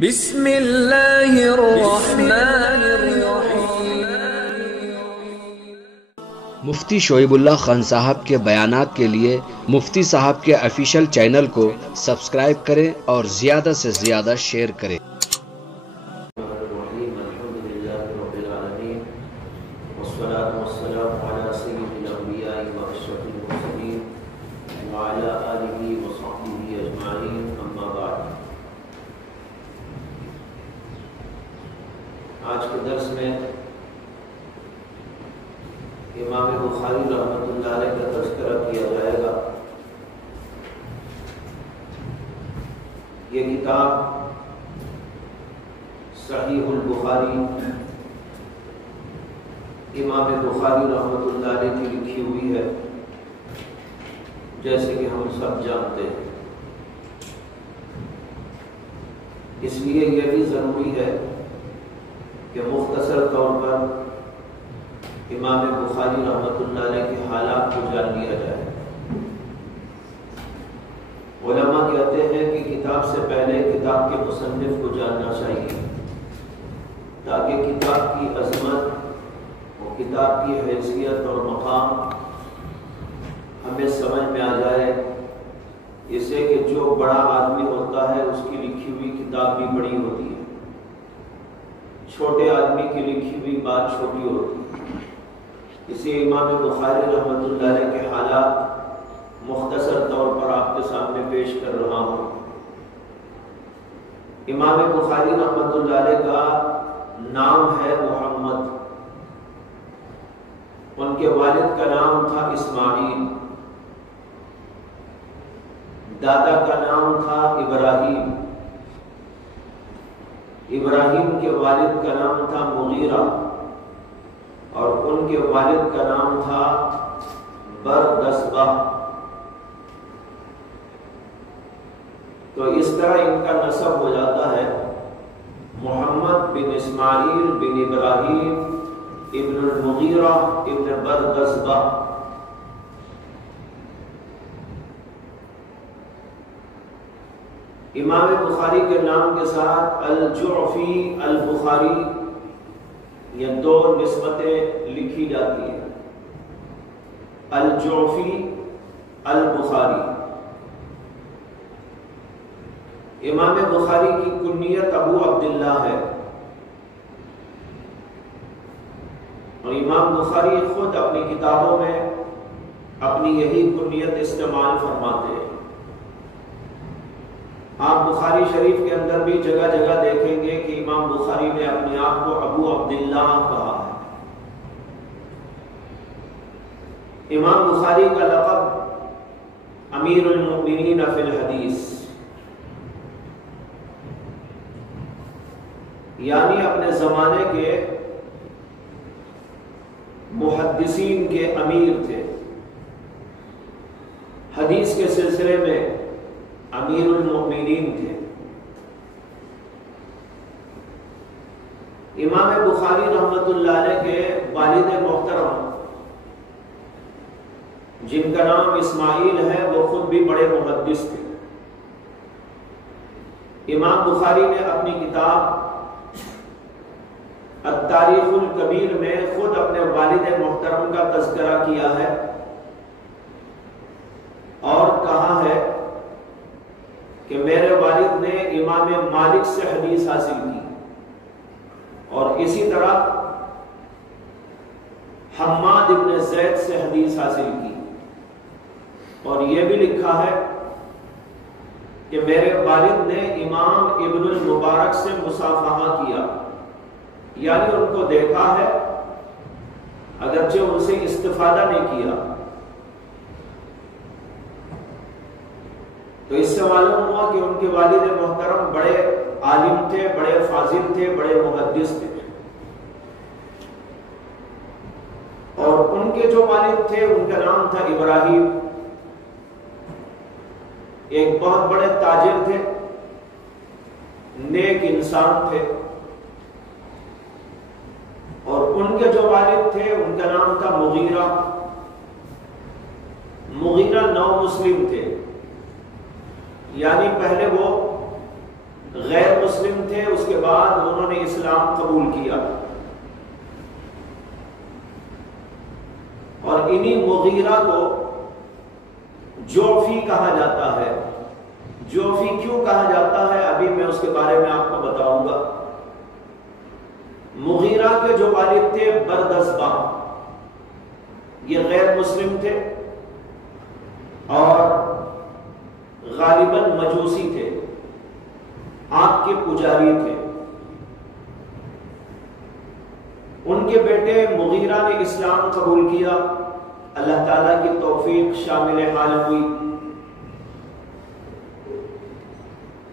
بسم اللہ الرحمن الرحیم۔ مفتی شعیب اللہ خان صاحب کے بیانات کے لیے مفتی صاحب کے آفیشیل چینل کو سبسکرائب کریں اور زیادہ سے زیادہ شیئر کریں۔ آج کے درس میں امام بخاری رحمۃ اللہ علیہ کا تذکرہ کیا جائے گا۔ یہ کتاب صحیح البخاری امام بخاری رحمۃ اللہ علیہ کی لکھی ہوئی ہے، جیسے کہ ہم سب جانتے ہیں۔ اس لیے یہ بھی ضروری ہے کہ مختصر طور پر امام بخاری رحمۃ اللہ علیہ کے حالات کو جان لیا جائے۔ علماء کہتے ہیں کہ کتاب سے پہلے کتاب کے مصنف کو جاننا چاہیے، تاکہ کتاب کی عظمت اور کتاب کی حیثیت اور مقام ہمیں سمجھ میں آ جائے، اسے کہ جو بڑا آدمی ہوتا ہے اس کی لکھی ہوئی کتاب بھی بڑی ہوتی ہے، چھوٹے آدمی کی لکھی ہوئی بات چھوٹی ہوتی ہے۔ اسی امام بخاری رحمۃ اللہ علیہ کے حالات مختصر طور پر آپ کے سامنے پیش کر رہا ہوں۔ امام بخاری رحمۃ اللہ علیہ کا نام ہے محمد، ان کے والد کا نام تھا اسماعیل، دادا کا نام تھا ابراہیم، ابراہیم کے والد کا نام تھا مغیرہ، اور ان کے والد کا نام تھا بردسبہ۔ تو اس طرح ان کا نسب ہو جاتا ہے محمد بن اسماعیل بن ابراہیم ابن المغیرہ ابن بردسبہ۔ امام بخاری کے نام کے ساتھ الجعفی البخاری یہ دو نسبتیں لکھی جاتی ہیں، الجعفی البخاری۔ امام بخاری کی کنیت ابو عبداللہ ہے، اور امام بخاری خود اپنی کتابوں میں اپنی یہی کنیت استعمال فرماتے ہیں۔ آپ بخاری شریف کے اندر بھی جگہ جگہ دیکھیں گے کہ امام بخاری نے اپنے آپ کو ابو عبداللہ کہا ہے۔ امام بخاری کا لقب امیر المؤمنین فی الحدیث، یعنی اپنے زمانے کے محدثین کے امیر تھے، حدیث کے سلسلے میں امیر المؤمنین تھے۔ امام بخاری رحمۃ اللہ علیہ کے والد محترم جن کا نام اسماعیل ہے، وہ خود بھی بڑے محدث تھے۔ امام بخاری نے اپنی کتاب التاریخ الکبیر میں خود اپنے والد محترم کا تذکرہ کیا ہے، اور کہا ہے کہ میرے والد نے امام مالک سے حدیث حاصل کی، اور اسی طرح حماد ابن زید سے حدیث حاصل کی، اور یہ بھی لکھا ہے کہ میرے والد نے امام ابن المبارک سے مصافحہ کیا، یعنی ان کو دیکھا ہے اگرچہ ان سے استفادہ نہیں کیا۔ تو اس سے معلوم ہوا کہ ان کے والد محترم بڑے عالم تھے، بڑے فاضل تھے، بڑے محدث تھے، اور ان کے جو والد تھے ان کا نام تھا ابراہیم، ایک بہت بڑے تاجر تھے، نیک انسان تھے، اور ان کے جو والد تھے ان کا نام تھا مغیرہ، مغیرہ نو مسلم تھے، یعنی پہلے وہ غیر مسلم تھے، اس کے بعد انہوں نے اسلام قبول کیا، اور انہی مغیرہ کو جوفی کہا جاتا ہے۔ جوفی کیوں کہا جاتا ہے ابھی میں اس کے بارے میں آپ کو بتاؤں گا۔ مغیرہ کے جو والد تھے بردزبہ، یہ غیر مسلم تھے اور غالباً مجوسی تھے، آگ کے پجاری تھے۔ ان کے بیٹے مغیرہ نے اسلام قبول کیا، اللہ تعالیٰ کی توفیق شامل حال ہوئی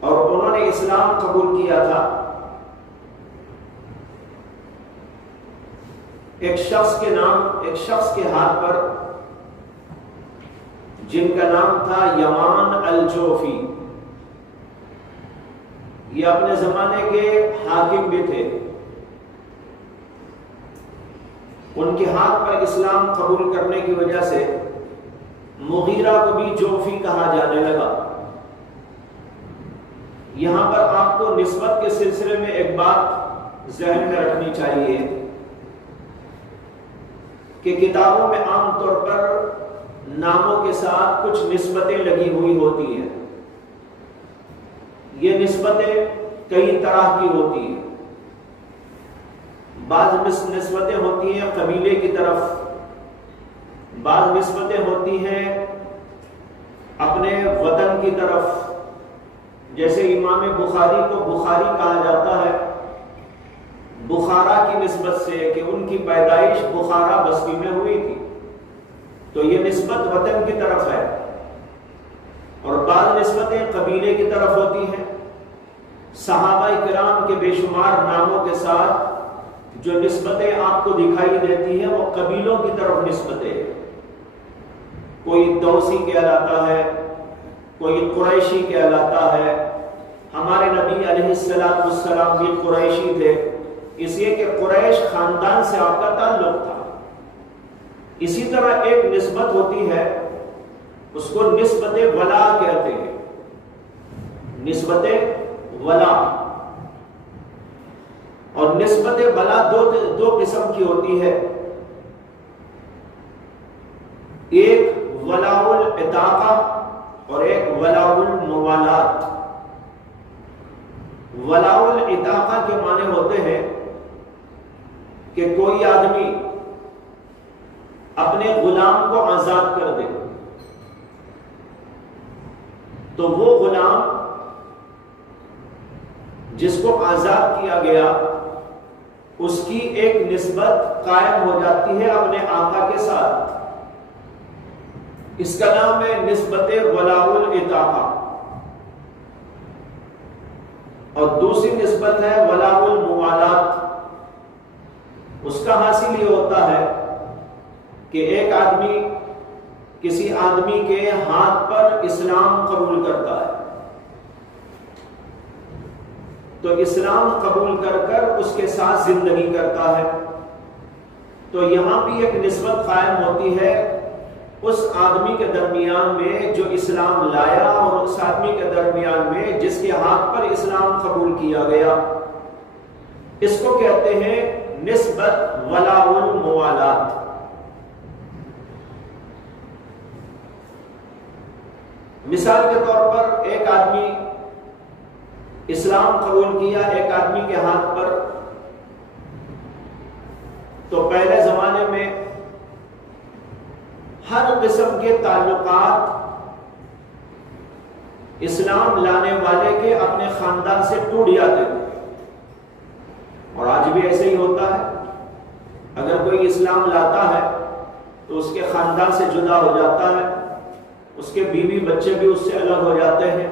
اور انہوں نے اسلام قبول کیا تھا۔ ایک شخص کے ہاتھ پر جن کا نام تھا یمان الجوفی، یہ اپنے زمانے کے حاکم بھی تھے، ان کے ہاتھ پر اسلام قبول کرنے کی وجہ سے مغیرہ کو بھی جوفی کہا جانے لگا۔ یہاں پر آپ کو نسبت کے سلسلے میں ایک بات ذہن میں رکھنی چاہیے کہ کتابوں میں عام طور پر ناموں کے ساتھ کچھ نسبتیں لگی ہوئی ہوتی ہیں۔ یہ نسبتیں کئی طرح کی ہوتی ہیں، بعض نسبتیں ہوتی ہیں قبیلے کی طرف، بعض نسبتیں ہوتی ہیں اپنے وطن کی طرف، جیسے امام بخاری کو بخاری کہا جاتا ہے بخارا کی نسبت سے کہ ان کی پیدائش بخارا بستی میں ہوئی تھی، تو یہ نسبت وطن کی طرف ہے۔ اور بعض نسبتیں قبیلے کی طرف ہوتی ہیں۔ صحابہ کرام کے بے شمار ناموں کے ساتھ جو نسبتیں آپ کو دکھائی دیتی ہیں وہ قبیلوں کی طرف نسبتیں، کوئی دوسی کہلاتا ہے، کوئی قریشی کہلاتا ہے۔ ہمارے نبی علیہ السلام بھی قریشی تھے، اس لیے کہ قریش خاندان سے آپ کا تعلق تھا۔ اسی طرح ایک نسبت ہوتی ہے، اس کو نسبت ولا کہتے ہیں، نسبت ولا۔ اور نسبت ولا دو قسم کی ہوتی ہے، ایک ولاء العتاقہ اور ایک ولاء الموالات۔ ولاء العتاقہ کے معنی ہوتے ہیں کہ کوئی آدمی اپنے غلام کو آزاد کر دے تو وہ غلام جس کو آزاد کیا گیا اس کی ایک نسبت قائم ہو جاتی ہے اپنے آقا کے ساتھ، اس کا نام ہے نسبت ولاء العتاقہ۔ اور دوسری نسبت ہے ولاء الموالات، اس کا حاصل یہ ہوتا ہے کہ ایک آدمی کسی آدمی کے ہاتھ پر اسلام قبول کرتا ہے تو اسلام قبول کر کر اس کے ساتھ زندگی کرتا ہے، تو یہاں بھی ایک نسبت قائم ہوتی ہے اس آدمی کے درمیان میں جو اسلام لایا اور اس آدمی کے درمیان میں جس کے ہاتھ پر اسلام قبول کیا گیا۔ اس کو کہتے ہیں نسبت ولاء الموالات۔ مثال کے طور پر ایک آدمی اسلام قبول کیا ایک آدمی کے ہاتھ پر، تو پہلے زمانے میں ہر قسم کے تعلقات اسلام لانے والے کے اپنے خاندان سے ٹوٹ جاتے تھے، اور آج بھی ایسے ہی ہوتا ہے۔ اگر کوئی اسلام لاتا ہے تو اس کے خاندان سے جدا ہو جاتا ہے، اس کے بیوی بچے بھی اس سے الگ ہو جاتے ہیں،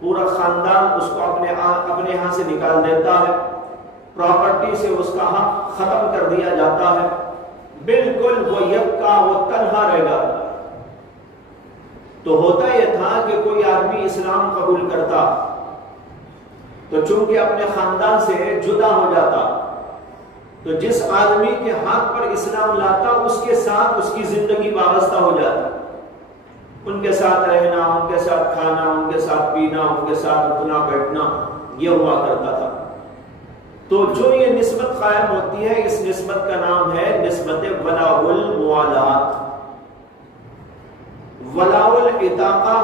پورا خاندان اس کو اپنے یہاں سے نکال دیتا ہے، پراپرٹی سے اس کا حق ختم کر دیا جاتا ہے، بالکل وہ یکا وہ تنہا رہ جاتا ہے۔ تو ہوتا یہ تھا کہ کوئی آدمی اسلام قبول کرتا تو چونکہ اپنے خاندان سے جدا ہو جاتا، تو جس آدمی کے ہاتھ پر اسلام لاتا اس کے ساتھ اس کی زندگی وابستہ ہو جاتی، ان کے ساتھ رہنا، ان کے ساتھ کھانا، ان کے ساتھ پینا، ان کے ساتھ اٹھنا بیٹھنا، یہ ہوا کرتا تھا۔ تو جو یہ نسبت قائم ہوتی ہے اس نسبت کا نام ہے نسبت ولاء الموالات، ولاء العتاقہ،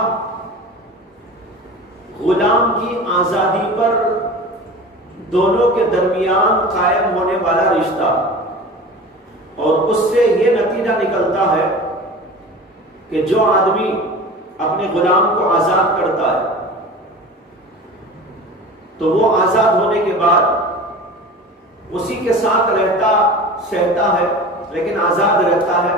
غلام کی آزادی پر دونوں کے درمیان قائم ہونے والا رشتہ، اور اس سے یہ نتیجہ نکلتا ہے کہ جو آدمی اپنے غلام کو آزاد کرتا ہے تو وہ آزاد ہونے کے بعد اسی کے ساتھ رہتا سہتا ہے، لیکن آزاد رہتا ہے،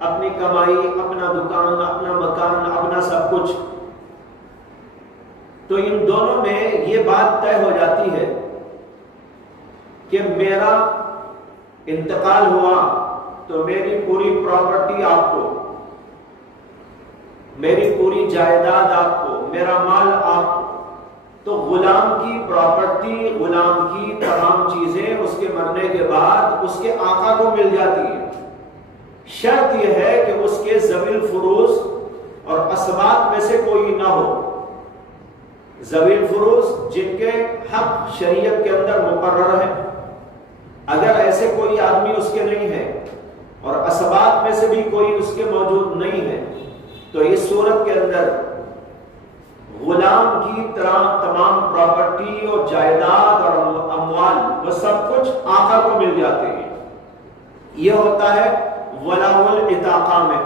اپنی کمائی، اپنا دکان، اپنا مکان، اپنا سب کچھ۔ تو ان دونوں میں یہ بات طے ہو جاتی ہے کہ میرا انتقال ہوا تو میری پوری پراپرٹی آپ کو، میری پوری جائیداد آپ کو، میرا مال آپ کو۔ تو غلام کی پراپرٹی، غلام کی تمام چیزیں اس کے مرنے کے بعد اس کے آقا کو مل جاتی ہے۔ شرط یہ ہے کہ اس کے ذوی الفروض اور اسباط میں سے کوئی نہ ہو۔ ذوی الفروض جن کے حق شریعت کے اندر مقرر ہے، اگر ایسے کوئی آدمی اس کے نہیں ہے اور اسباط میں سے بھی کوئی اس کے موجود نہیں ہے تو اس صورت کے اندر غلام کی تمام پراپرٹی اور جائیداد اور اموال وہ سب کچھ آقا کو مل جاتے ہیں۔ یہ ہوتا ہے ولاء العتاقہ میں،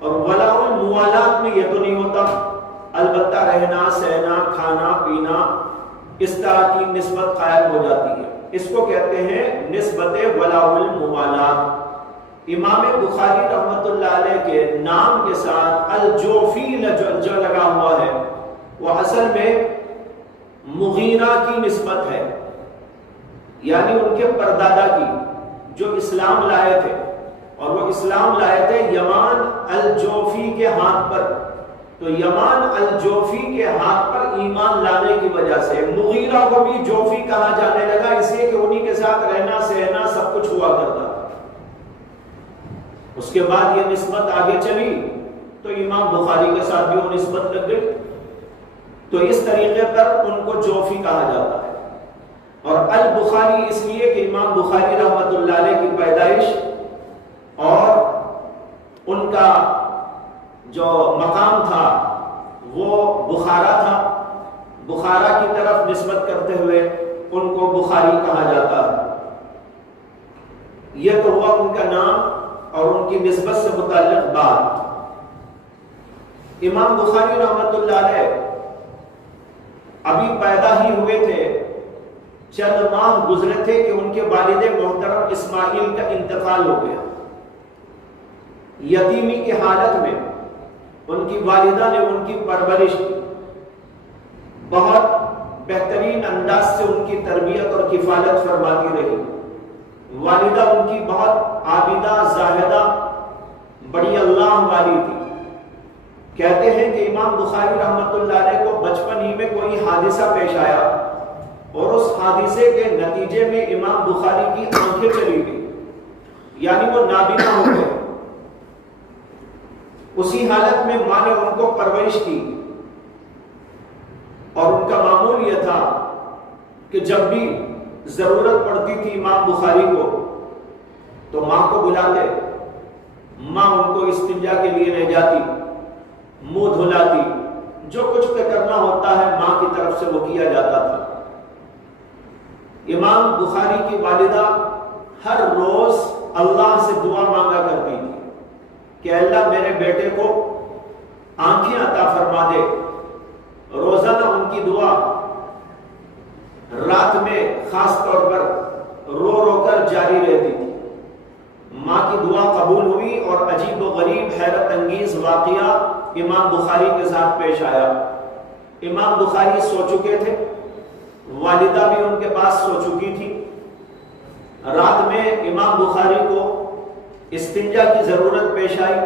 اور ولاء الموالات میں یہ تو نہیں ہوتا۔ البتہ رہنا سہنا کھانا پینا اس طرح کی نسبت قائم ہو جاتی ہے، اس کو کہتے ہیں نسبت ولاء الموالات۔ امام بخاری رحمت اللہ علیہ کے نام کے ساتھ الجوفی جو لگا ہوا ہے وہ اصل میں مغیرہ کی نسبت ہے، یعنی ان کے پردادا کی، جو اسلام لائے تھے، اور وہ اسلام لائے تھے یمان الجوفی کے ہاتھ پر۔ تو یمان الجوفی کے ہاتھ پر ایمان لانے کی وجہ سے مغیرہ کو بھی جوفی کہا جانے لگا، اس لیے کہ انہی کے ساتھ رہنا سہنا سب کچھ ہوا کرتا تھا۔ اس کے بعد یہ نسبت آگے چلی تو امام بخاری کے ساتھ بھی وہ نسبت لگ گئی، تو اس طریقے پر ان کو جوفی کہا جاتا ہے۔ اور البخاری اس لیے کہ امام بخاری رحمت اللہ علیہ کی پیدائش اور ان کا جو مقام تھا وہ بخارا تھا، بخارا کی طرف نسبت کرتے ہوئے ان کو بخاری کہا جاتا ہے۔ یہ تو ہوا ان کا نام اور ان کی نسبت سے متعلق بات۔ امام بخاری رحمت اللہ علیہ ابھی پیدا ہی ہوئے تھے، چند ماہ گزرے تھے کہ ان کے والد محترم اسماعیل کا انتقال ہو گیا۔ یتیمی کی حالت میں ان کی والدہ نے ان کی پرورش کی، بہت بہترین انداز سے ان کی تربیت اور کفالت فرماتی رہی۔ والدہ ان کی بہت عابدہ زاہدہ بڑی اللہ والی تھی۔ کہتے ہیں کہ امام بخاری رحمت اللہ علیہ کو بچپن ہی میں کوئی حادثہ پیش آیا اور اس حادثے کے نتیجے میں امام بخاری کی آنکھیں چلی گئی، یعنی وہ نابینا ہو گئے۔ اسی حالت میں ماں نے ان کو پرورش کی، اور ان کا معمول یہ تھا کہ جب بھی ضرورت پڑتی تھی امام بخاری کو تو ماں کو بلاتے، ماں ان کو استنجا کے لیے لے جاتی، منہ دھلاتی، جو کچھ پہ کرنا ہوتا ہے ماں کی طرف سے وہ کیا جاتا تھا۔ امام بخاری کی والدہ ہر روز اللہ سے دعا مانگا کرتی تھی کہ اللہ میرے بیٹے کو آنکھیں عطا فرما دے۔ روزانہ ان کی دعا رات میں خاص طور پر رو رو کر جاری رہتی تھی۔ ماں کی دعا قبول ہوئی اور عجیب و غریب حیرت انگیز واقعہ امام بخاری کے ساتھ پیش آیا۔ امام بخاری سو چکے تھے، والدہ بھی ان کے پاس سو چکی تھی۔ رات میں امام بخاری کو استنجا کی ضرورت پیش آئی۔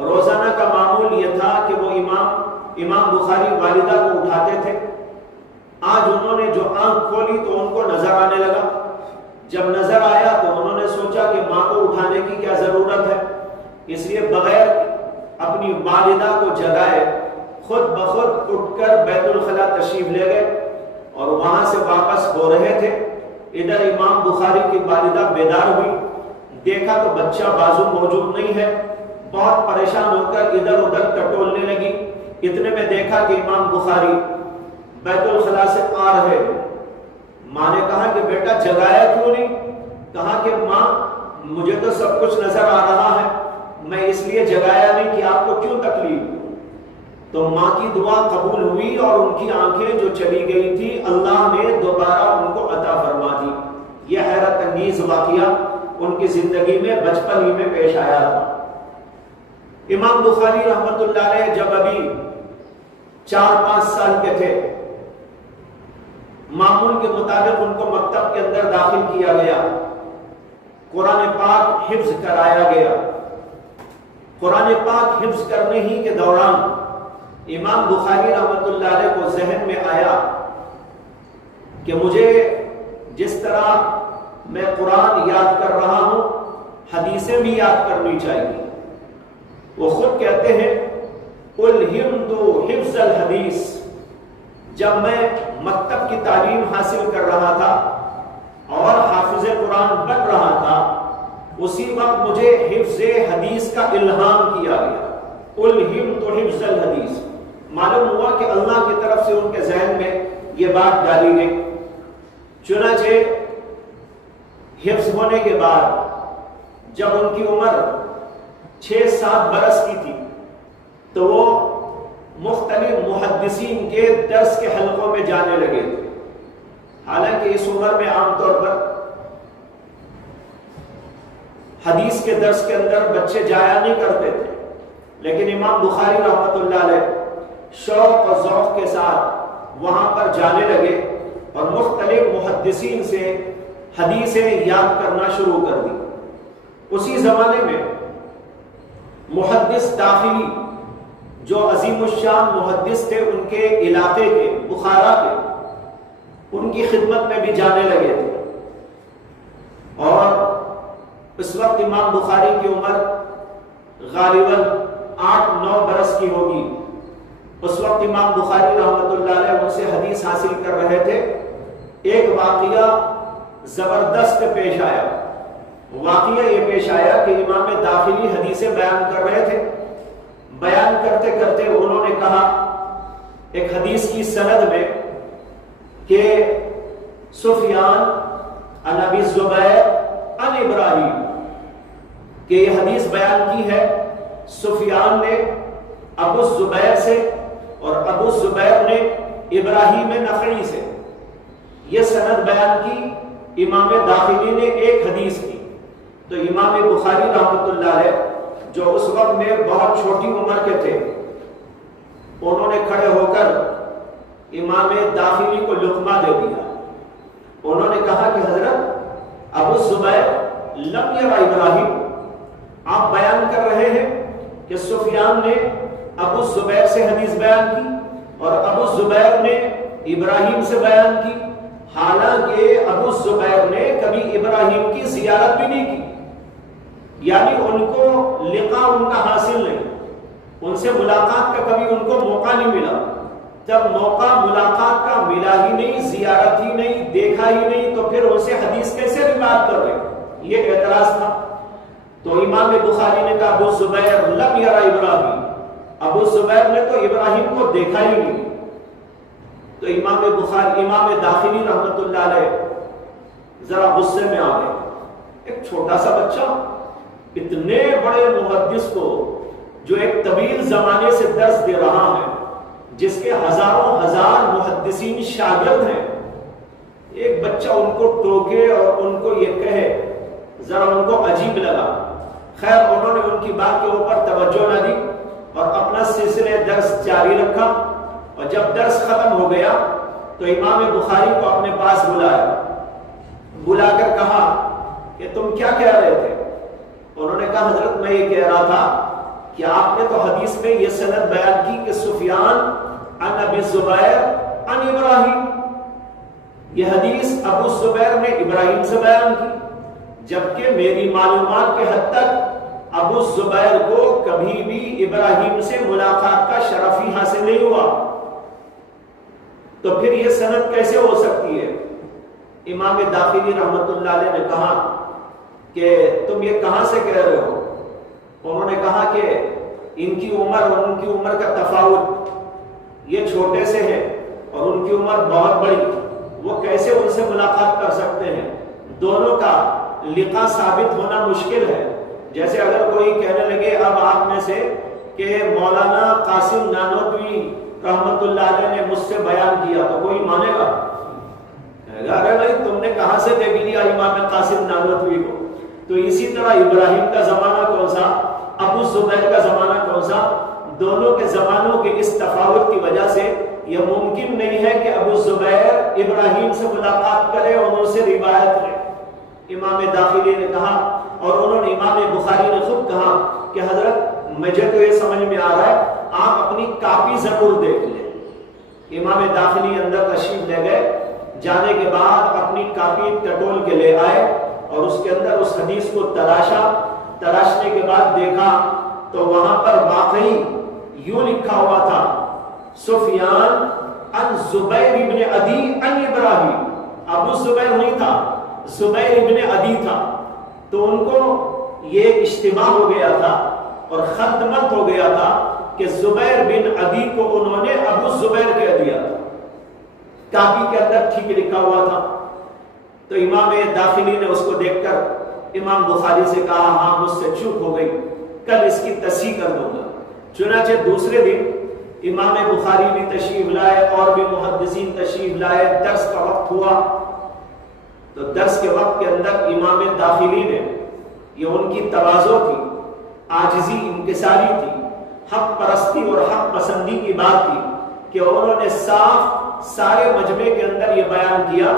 روزانہ کا معمول یہ تھا کہ وہ امام بخاری والدہ کو اٹھاتے تھے۔ آج انہوں نے جو آنکھ کھولی تو ان کو نظر آنے لگا۔ جب نظر آیا تو انہوں نے سوچا کہ ماں کو اٹھانے کی کیا ضرورت ہے، اس لیے بغیر اپنی والدہ کو جگائے خود بخود اٹھ کر بیت الخلا تشریف لے گئے ادھر امام بخاری کی والدہ بیدار ہوئی، دیکھا تو بچہ بازو موجود نہیں ہے، بہت پریشان ہو کر ادھر ادھر ٹٹولنے لگی۔ اتنے میں دیکھا کہ امام بخاری بیت الخلاء سے آ رہے ہیں۔ ماں نے کہا کہ بیٹا جگایا کیوں نہیں؟ کہا کہ ماں مجھے تو سب کچھ نظر آ رہا ہے، میں اس لیے جگایا نہیں کہ آپ کو کیوں تکلیف۔ تو ماں کی دعا قبول ہوئی اور ان کی آنکھیں جو چلی گئی تھی اللہ نے دوبارہ ان کو عطا فرما دی۔ یہ حیرت انگیز واقعہ ان کی زندگی میں بچپن ہی میں پیش آیا تھا۔ امام بخاری رحمت اللہ علیہ جب ابھی 4-5 سال کے تھے، معمول کے مطابق ان کو مکتب کے اندر داخل کیا گیا، قرآن پاک حفظ کرایا گیا۔ قرآن پاک حفظ کرنے ہی کے دوران امام بخاری رحمت اللہ علیہ کو ذہن میں آیا کہ مجھے جس طرح میں قرآن یاد کر رہا ہوں حدیثیں بھی یاد کرنی چاہیے۔ وہ خود کہتے ہیں الہمت حفظ الحدیث، جب میں مکتب کی تعلیم حاصل کر رہا تھا اور حافظ قرآن بن رہا تھا، اسی وقت مجھے حفظ حدیث کا الہام کیا گیا۔ الہمت حفظ الحدیث، معلوم ہوا کہ اللہ کی طرف سے ان کے ذہن میں یہ بات ڈالی گئی۔ چنانچہ حفظ ہونے کے بعد جب ان کی عمر 6-7 برس کی تھی تو وہ مختلف محدثین کے درس کے حلقوں میں جانے لگے تھے۔ حالانکہ اس عمر میں عام طور پر حدیث کے درس کے اندر بچے جایا نہیں کرتے تھے، لیکن امام بخاری رحمت اللہ علیہ شوق اور ذوق کے ساتھ وہاں پر جانے لگے اور مختلف محدثین سے حدیثیں یاد کرنا شروع کر دی۔ اسی زمانے میں محدث داخلی جو عظیم الشان محدث تھے ان کے علاقے کے بخارا کے، ان کی خدمت میں بھی جانے لگے تھے۔ اور اس وقت امام بخاری کی عمر غالباً 8-9 برس کی ہوگی۔ اس وقت امام بخاری رحمت اللہ علیہ ان سے حدیث حاصل کر رہے تھے۔ ایک واقعہ زبردست پیش آیا۔ واقعہ یہ پیش آیا کہ امام داخلی حدیثیں بیان کر رہے تھے۔ بیان کرتے کرتے انہوں نے کہا ایک حدیث کی سند میں کہ سفیان عن ابی الزبیر عن ابراہیم، کہ یہ حدیث بیان کی ہے سفیان نے ابو الزبیر سے اور ابو الزبیر نے ابراہیم نخعی سے۔ یہ سند بیان کی امام داخلی نے ایک حدیث کی۔ تو امام بخاری رحمت اللہ علیہ جو اس وقت میں بہت چھوٹی عمر کے تھے، انہوں نے کھڑے ہو کر امام داخلی کو لقمہ دے دیا۔ انہوں نے کہا کہ حضرت ابو الزبیر لم یرا ابراہیم، آپ بیان کر رہے ہیں کہ سفیان نے ابو الزبیر سے حدیث بیان کی اور ابو الزبیر نے ابراہیم سے بیان کی، حالانکہ ابو الزبیر نے کبھی ابراہیم کی زیارت بھی نہیں کی، یعنی ان کو لقاء ان کا حاصل نہیں، ان سے ملاقات کا کبھی ان کو موقع نہیں ملا۔ جب موقع ملاقات کا ملا ہی نہیں، زیارت ہی نہیں، دیکھا ہی نہیں، تو پھر ان سے حدیث کیسے روایت کر رہے؟ یہ اعتراض تھا۔ تو امام بخاری نے کہا ابو الزبیر لم یرا ابراہیم، ابو الزبیر نے تو ابراہیم کو دیکھا ہی نہیں۔ تو امام داخلی رحمت اللہ علیہ ذرا غصے میں آ گئے۔ ایک چھوٹا سا بچہ اتنے بڑے محدث کو جو ایک طویل زمانے سے درس دے رہا ہے، جس کے ہزاروں ہزار محدثین شاگرد ہیں، ایک بچہ ان کو ٹوکے اور ان کو یہ کہے، ذرا ان کو عجیب لگا۔ خیر انہوں نے ان کی بات کے اوپر توجہ نہ دی اور اپنا سلسلے درس جاری رکھا، اور جب درس ختم ہو گیا تو امام بخاری کو اپنے پاس بلایا، بلا کر کہا کہ تم کیا کہہ رہے تھے؟ انہوں نے کہا حضرت میں یہ کہہ رہا تھا کہ آپ نے تو حدیث میں یہ سند بیان کی کہ سفیان عن ابی الزبیر عن ابراہیم، یہ حدیث ابو الزبیر نے ابراہیم سے بیان کی، جبکہ میری معلومات کے حد تک ابو الزبیر کو کبھی بھی ابراہیم سے ملاقات کا شرف ہی حاصل نہیں ہوا، تو پھر یہ سند کیسے ہو سکتی ہے؟ امام داخلی رحمت اللہ علیہ نے کہا کہ تم یہ کہاں سے کہہ رہے ہو؟ انہوں نے کہا کہ ان کی عمر اور ان کی عمر کا تفاوت، یہ چھوٹے سے ہیں اور ان کی عمر بہت بڑی، وہ کیسے ان سے ملاقات کر سکتے ہیں؟ دونوں کا لقاء ثابت ہونا مشکل ہے۔ جیسے اگر کوئی کہنے لگے اب آپ میں سے کہ مولانا قاسم نانوتوی رحمت اللہ علیہ نے مجھ سے بیان کیا، تو کوئی مانے گا؟ ارے بھائی تم نے کہاں سے دیکھ لیا امام قاسم نانوتوی کو؟ تو اسی طرح ابراہیم کا زمانہ کون سا، ابو زبیر کا زمانہ کون سا؟ دونوں کے زمانوں کے اس تفاوت کی وجہ سے یہ ممکن نہیں ہے کہ ابو زبیر ابراہیم سے ملاقات کرے اور ان سے روایت لے۔ امام داخلی نے کہا، اور انہوں نے امام بخاری نے خود کہا کہ حضرت مجھے تو یہ سمجھ میں آ رہا ہے آپ اپنی کاپی ضرور دیکھ لیں۔ امام داخلی اندر تشریف لے گئے، جانے کے بعد اپنی کاپی ٹٹول کے لے آئے اور اس کے اندر اس حدیث کو تراشنے کے بعد دیکھا تو وہاں پر واقعی یوں لکھا ہوا تھا، سفیان عن زبیر ابن عدی عن ابراہیم۔ ابو زبیر نہیں تھا، زبیر ابن عدی تھا۔ تو ان کو یہ اجتماع ہو گیا تھا اور خط مت ہو گیا تھا کہ زبیر بن عدی کو انہوں نے ابو زبیر کہہ دیا تھا، کاپی کے اندر ٹھیک لکھا ہوا تھا۔ تو امام داخلی نے اس کو دیکھ کر امام بخاری سے کہا ہاں مجھ سے چوک ہو گئی، کل اس کی تصحیح کر دوں گا۔ چنانچہ دوسرے دن امام بخاری بھی تشریف لائے اور بھی محدثین تشریف لائے، درس کا وقت ہوا تو درس کے وقت کے اندر امام داخلی نے، یہ ان کی تواضع تھی، عاجزی انکساری تھی، حق پرستی اور حق پسندی کی بات تھی کہ انہوں نے صاف سارے مجمع کے اندر یہ بیان کیا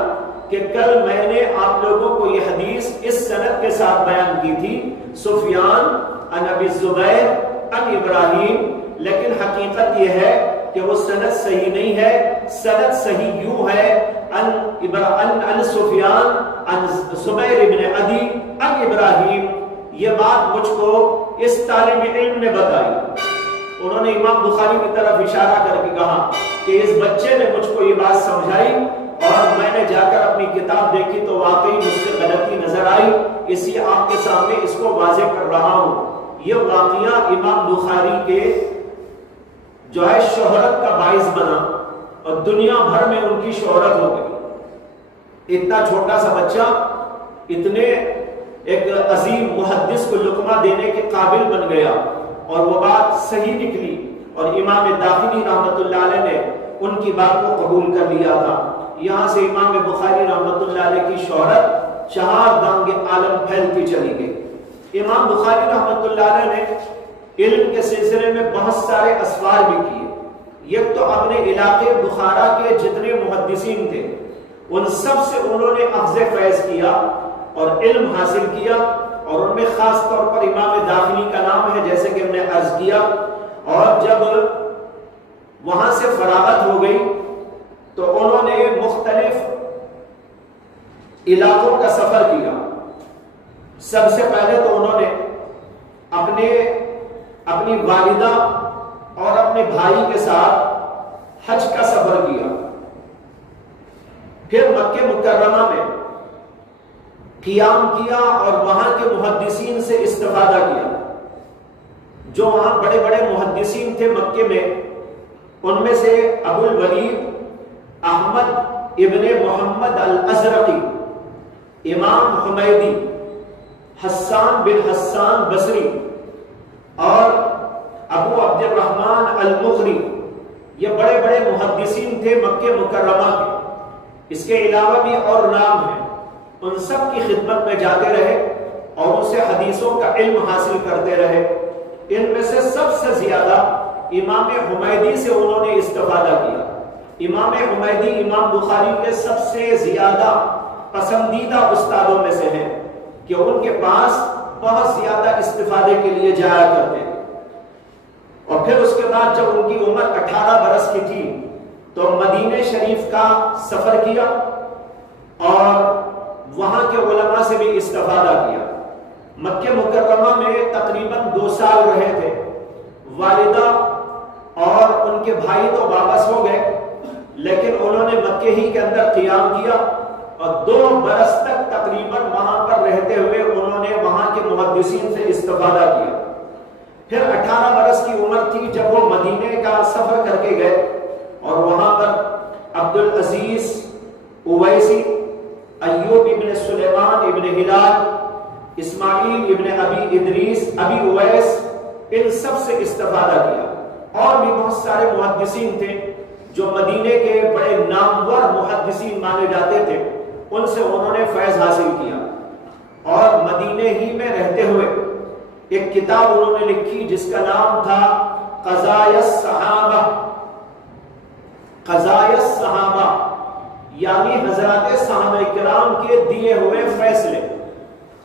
کہ کل میں نے آپ لوگوں کو یہ حدیث اس سند کے ساتھ بیان کی تھی، سفیان عن ابی زبیر عن ابراہیم، لیکن حقیقت یہ ہے کہ وہ سند صحیح نہیں ہے۔ سند صحیح یوں ہے عن سفیان عن زبیر ابن عدی عن ابراہیم۔ یہ بات مجھ کو اس طالب علم نے بتائی۔ انہوں نے امام بخاری کی طرف اشارہ کر کے کہا کہ اس بچے نے مجھ کو یہ بات سمجھائی اور میں نے جا کر اپنی کتاب دیکھی تو واقعی مجھ سے غلطی نظر آئی، اسی آپ کے سامنے اس کو واضح کر رہا ہوں۔ یہ واقعہ امام بخاری کے جو ہے شہرت کا باعث بنا اور دنیا بھر میں ان کی شہرت ہو گئی۔ اتنا چھوٹا سا بچہ اتنے ایک عظیم محدث کو لقمہ دینے کے قابل بن گیا اور وہ بات صحیح نکلی، اور امام داخلی رحمت اللہ علیہ نے ان کی بات کو قبول کر لیا تھا۔ یہاں سے امام بخاری رحمت اللہ علیہ کی شہرت چہار دانگ عالم پھیلتی چلی گئی۔ امام بخاری رحمت اللہ علیہ نے علم کے سلسلے میں بہت سارے اسفار بھی کیے۔ ایک تو اپنے علاقے بخارا کے جتنے محدثین تھے ان سب سے انہوں نے اخذ فیض کیا اور علم حاصل کیا، اور ان میں خاص طور پر امام داخلی کا نام ہے جیسے کہ ہم نے عرض کیا۔ اور جب وہاں سے فراغت ہو گئی تو انہوں نے مختلف علاقوں کا سفر کیا۔ سب سے پہلے تو انہوں نے اپنی والدہ اور اپنے بھائی کے ساتھ حج کا سفر کیا، پھر مکہ مکرمہ میں قیام کیا اور وہاں کے محدثین سے استفادہ کیا۔ جو وہاں بڑے بڑے محدثین تھے مکے میں، ان میں سے ابو الولید احمد ابن محمد الازرقی، امام حمیدی، حسان بن حسان بصری اور ابو عبد الرحمن المغری، یہ بڑے بڑے محدثین تھے مکہ مکرمہ کے۔ اس کے علاوہ بھی اور نام ہیں، ان سب کی خدمت میں جاتے رہے اور ان سے حدیثوں کا علم حاصل کرتے رہے۔ ان میں سے سب سے زیادہ امام حمیدی سے انہوں نے استفادہ کیا۔ امام حمیدی امام بخاری کے سب سے زیادہ پسندیدہ استادوں میں سے ہیں کہ ان کے پاس بہت زیادہ استفادے کے لیے جایا کرتے ہیں۔ اور پھر اس کے بعد جب ان کی عمر 18 برس کی تھی تو مدینہ شریف کا سفر کیا اور وہاں کے علماء سے بھی استفادہ کیا۔ مکہ مکرمہ میں تقریباً 2 سال رہے تھے۔ والدہ اور ان کے بھائی تو واپس ہو گئے، لیکن انہوں نے مکہ ہی کے اندر قیام کیا اور 2 برس تک تقریباً وہاں پر رہتے ہوئے انہوں نے وہاں کے محدثین سے استفادہ کیا۔ پھر 18 برس کی عمر تھی جب وہ مدینے کا سفر کر کے گئے اور وہاں پر عبدالعزیز اویسی، ایوب ابن سلیمان ابن ہلال، اسماعیل ابن ابی ادریس، ابی اویس، ان سب سے استفادہ کیا۔ اور بھی بہت سارے محدثین تھے جو مدینے کے بڑے نامور محدثین مانے جاتے تھے، ان سے انہوں نے فیض حاصل کیا۔ اور مدینے ہی میں رہتے ہوئے ایک کتاب انہوں نے لکھی جس کا نام تھا قضایا الصحابہ، قضایا الصحابہ، یعنی حضرات صحابہ کرام کے دیے ہوئے فیصلے۔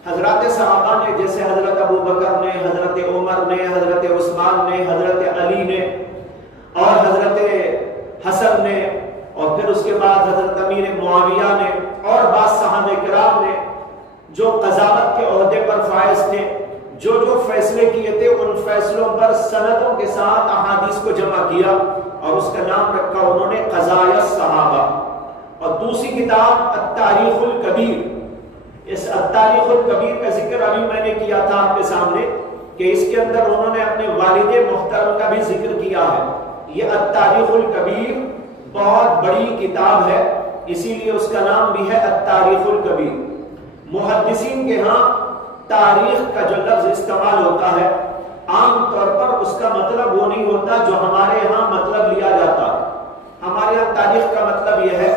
حضرات صحابہ نے، جیسے حضرت ابو بکر نے، حضرت عمر نے، حضرت عثمان نے، حضرت علی نے اور حضرت حسن نے، اور پھر اس کے بعد حضرت امیر معاویہ نے اور بعض صحابہ کرام نے جو قضاوت کے عہدے پر فائز تھے، جو جو فیصلے کیے تھے، ان فیصلوں پر سندوں کے ساتھ احادیث کو جمع کیا اور اس کا نام رکھا انہوں نے قضایا الصحابہ۔ اور دوسری کتاب التاریخ الکبیر، اس التاریخ الکبیر کا ذکر ابھی میں نے کیا تھا آپ کے سامنے کہ اس کے اندر انہوں نے اپنے والد محترم کا بھی ذکر کیا ہے۔ یہ التاریخ الکبیر بہت بڑی کتاب ہے، اسی لیے اس کا نام بھی ہے التاریخ الکبیر۔ محدثین کے ہاں تاریخ کا جو لفظ استعمال ہوتا ہے عام طور پر اس کا مطلب وہ نہیں ہوتا جو ہمارے ہاں مطلب لیا جاتا ہے۔ ہمارے ہاں تاریخ کا مطلب یہ ہے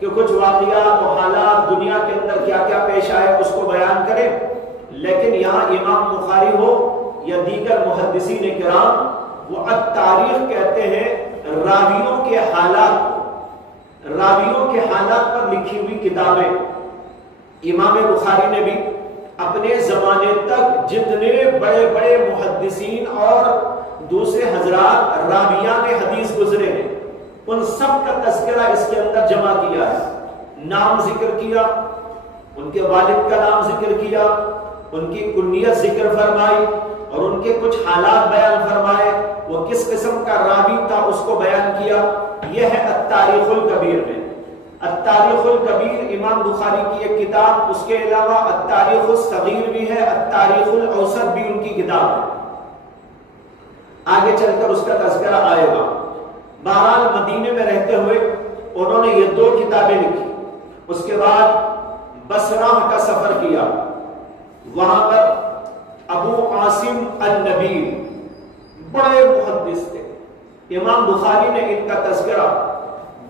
کہ کچھ واقعات و حالات دنیا کے اندر کیا کیا پیش آئے اس کو بیان کرے، لیکن یہاں امام بخاری ہو یا دیگر محدثین کرام وہ التاریخ کہتے ہیں راویوں کے حالات، راویوں کے حالات پر لکھی ہوئی کتابیں۔ امام بخاری نے بھی اپنے زمانے تک جتنے بڑے بڑے محدثین اور دوسرے حضرات راویان حدیث گزرے ہیں ان سب کا تذکرہ اس کے اندر جمع کیا ہے، نام ذکر کیا، ان کے والد کا نام ذکر کیا، ان کی کنیت ذکر فرمائی اور ان کے کچھ حالات بیان فرمائے، وہ کس قسم کا راوی تھا اس کو بیان کیا۔ یہ ہے التاریخ الکبیر میں۔ التاریخ الکبیر امام بخاری کی ایک کتاب، اس کے علاوہ التاریخ الصغیر بھی ہے، التاریخ الاوسط بھی ان کی کتاب ہے، آگے چل کر اس کا تذکرہ آئے گا۔ بہرحال مدینے میں رہتے ہوئے انہوں نے یہ 2 کتابیں لکھی۔ اس کے بعد بصرہ کا سفر کیا، وہاں پر ابو عاصم النبیل بڑے محدث تھے۔ امام بخاری نے ان کا تذکرہ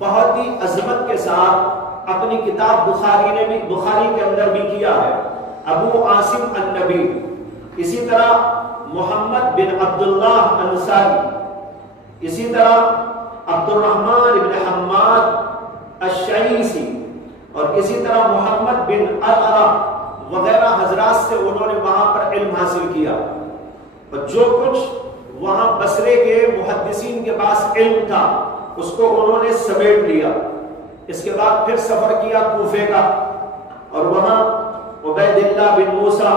بہت ہی عظمت کے ساتھ اپنی کتاب بخاری کے اندر بھی کیا ہے، ابو عاصم النبیل۔ اسی طرح محمد بن عبداللہ انصاری، اسی طرح عبد الرحمن بن حماد الشعیسی، اور اسی طرح محمد بن عرعرہ وغیرہ حضرات سے انہوں نے وہاں پر علم حاصل کیا، اور جو کچھ وہاں بصرے کے محدثین کے پاس علم تھا اس کو انہوں نے سمیٹ لیا۔ اس کے بعد پھر سفر کیا کوفے کا، اور وہاں عبید اللہ بن موسیٰ،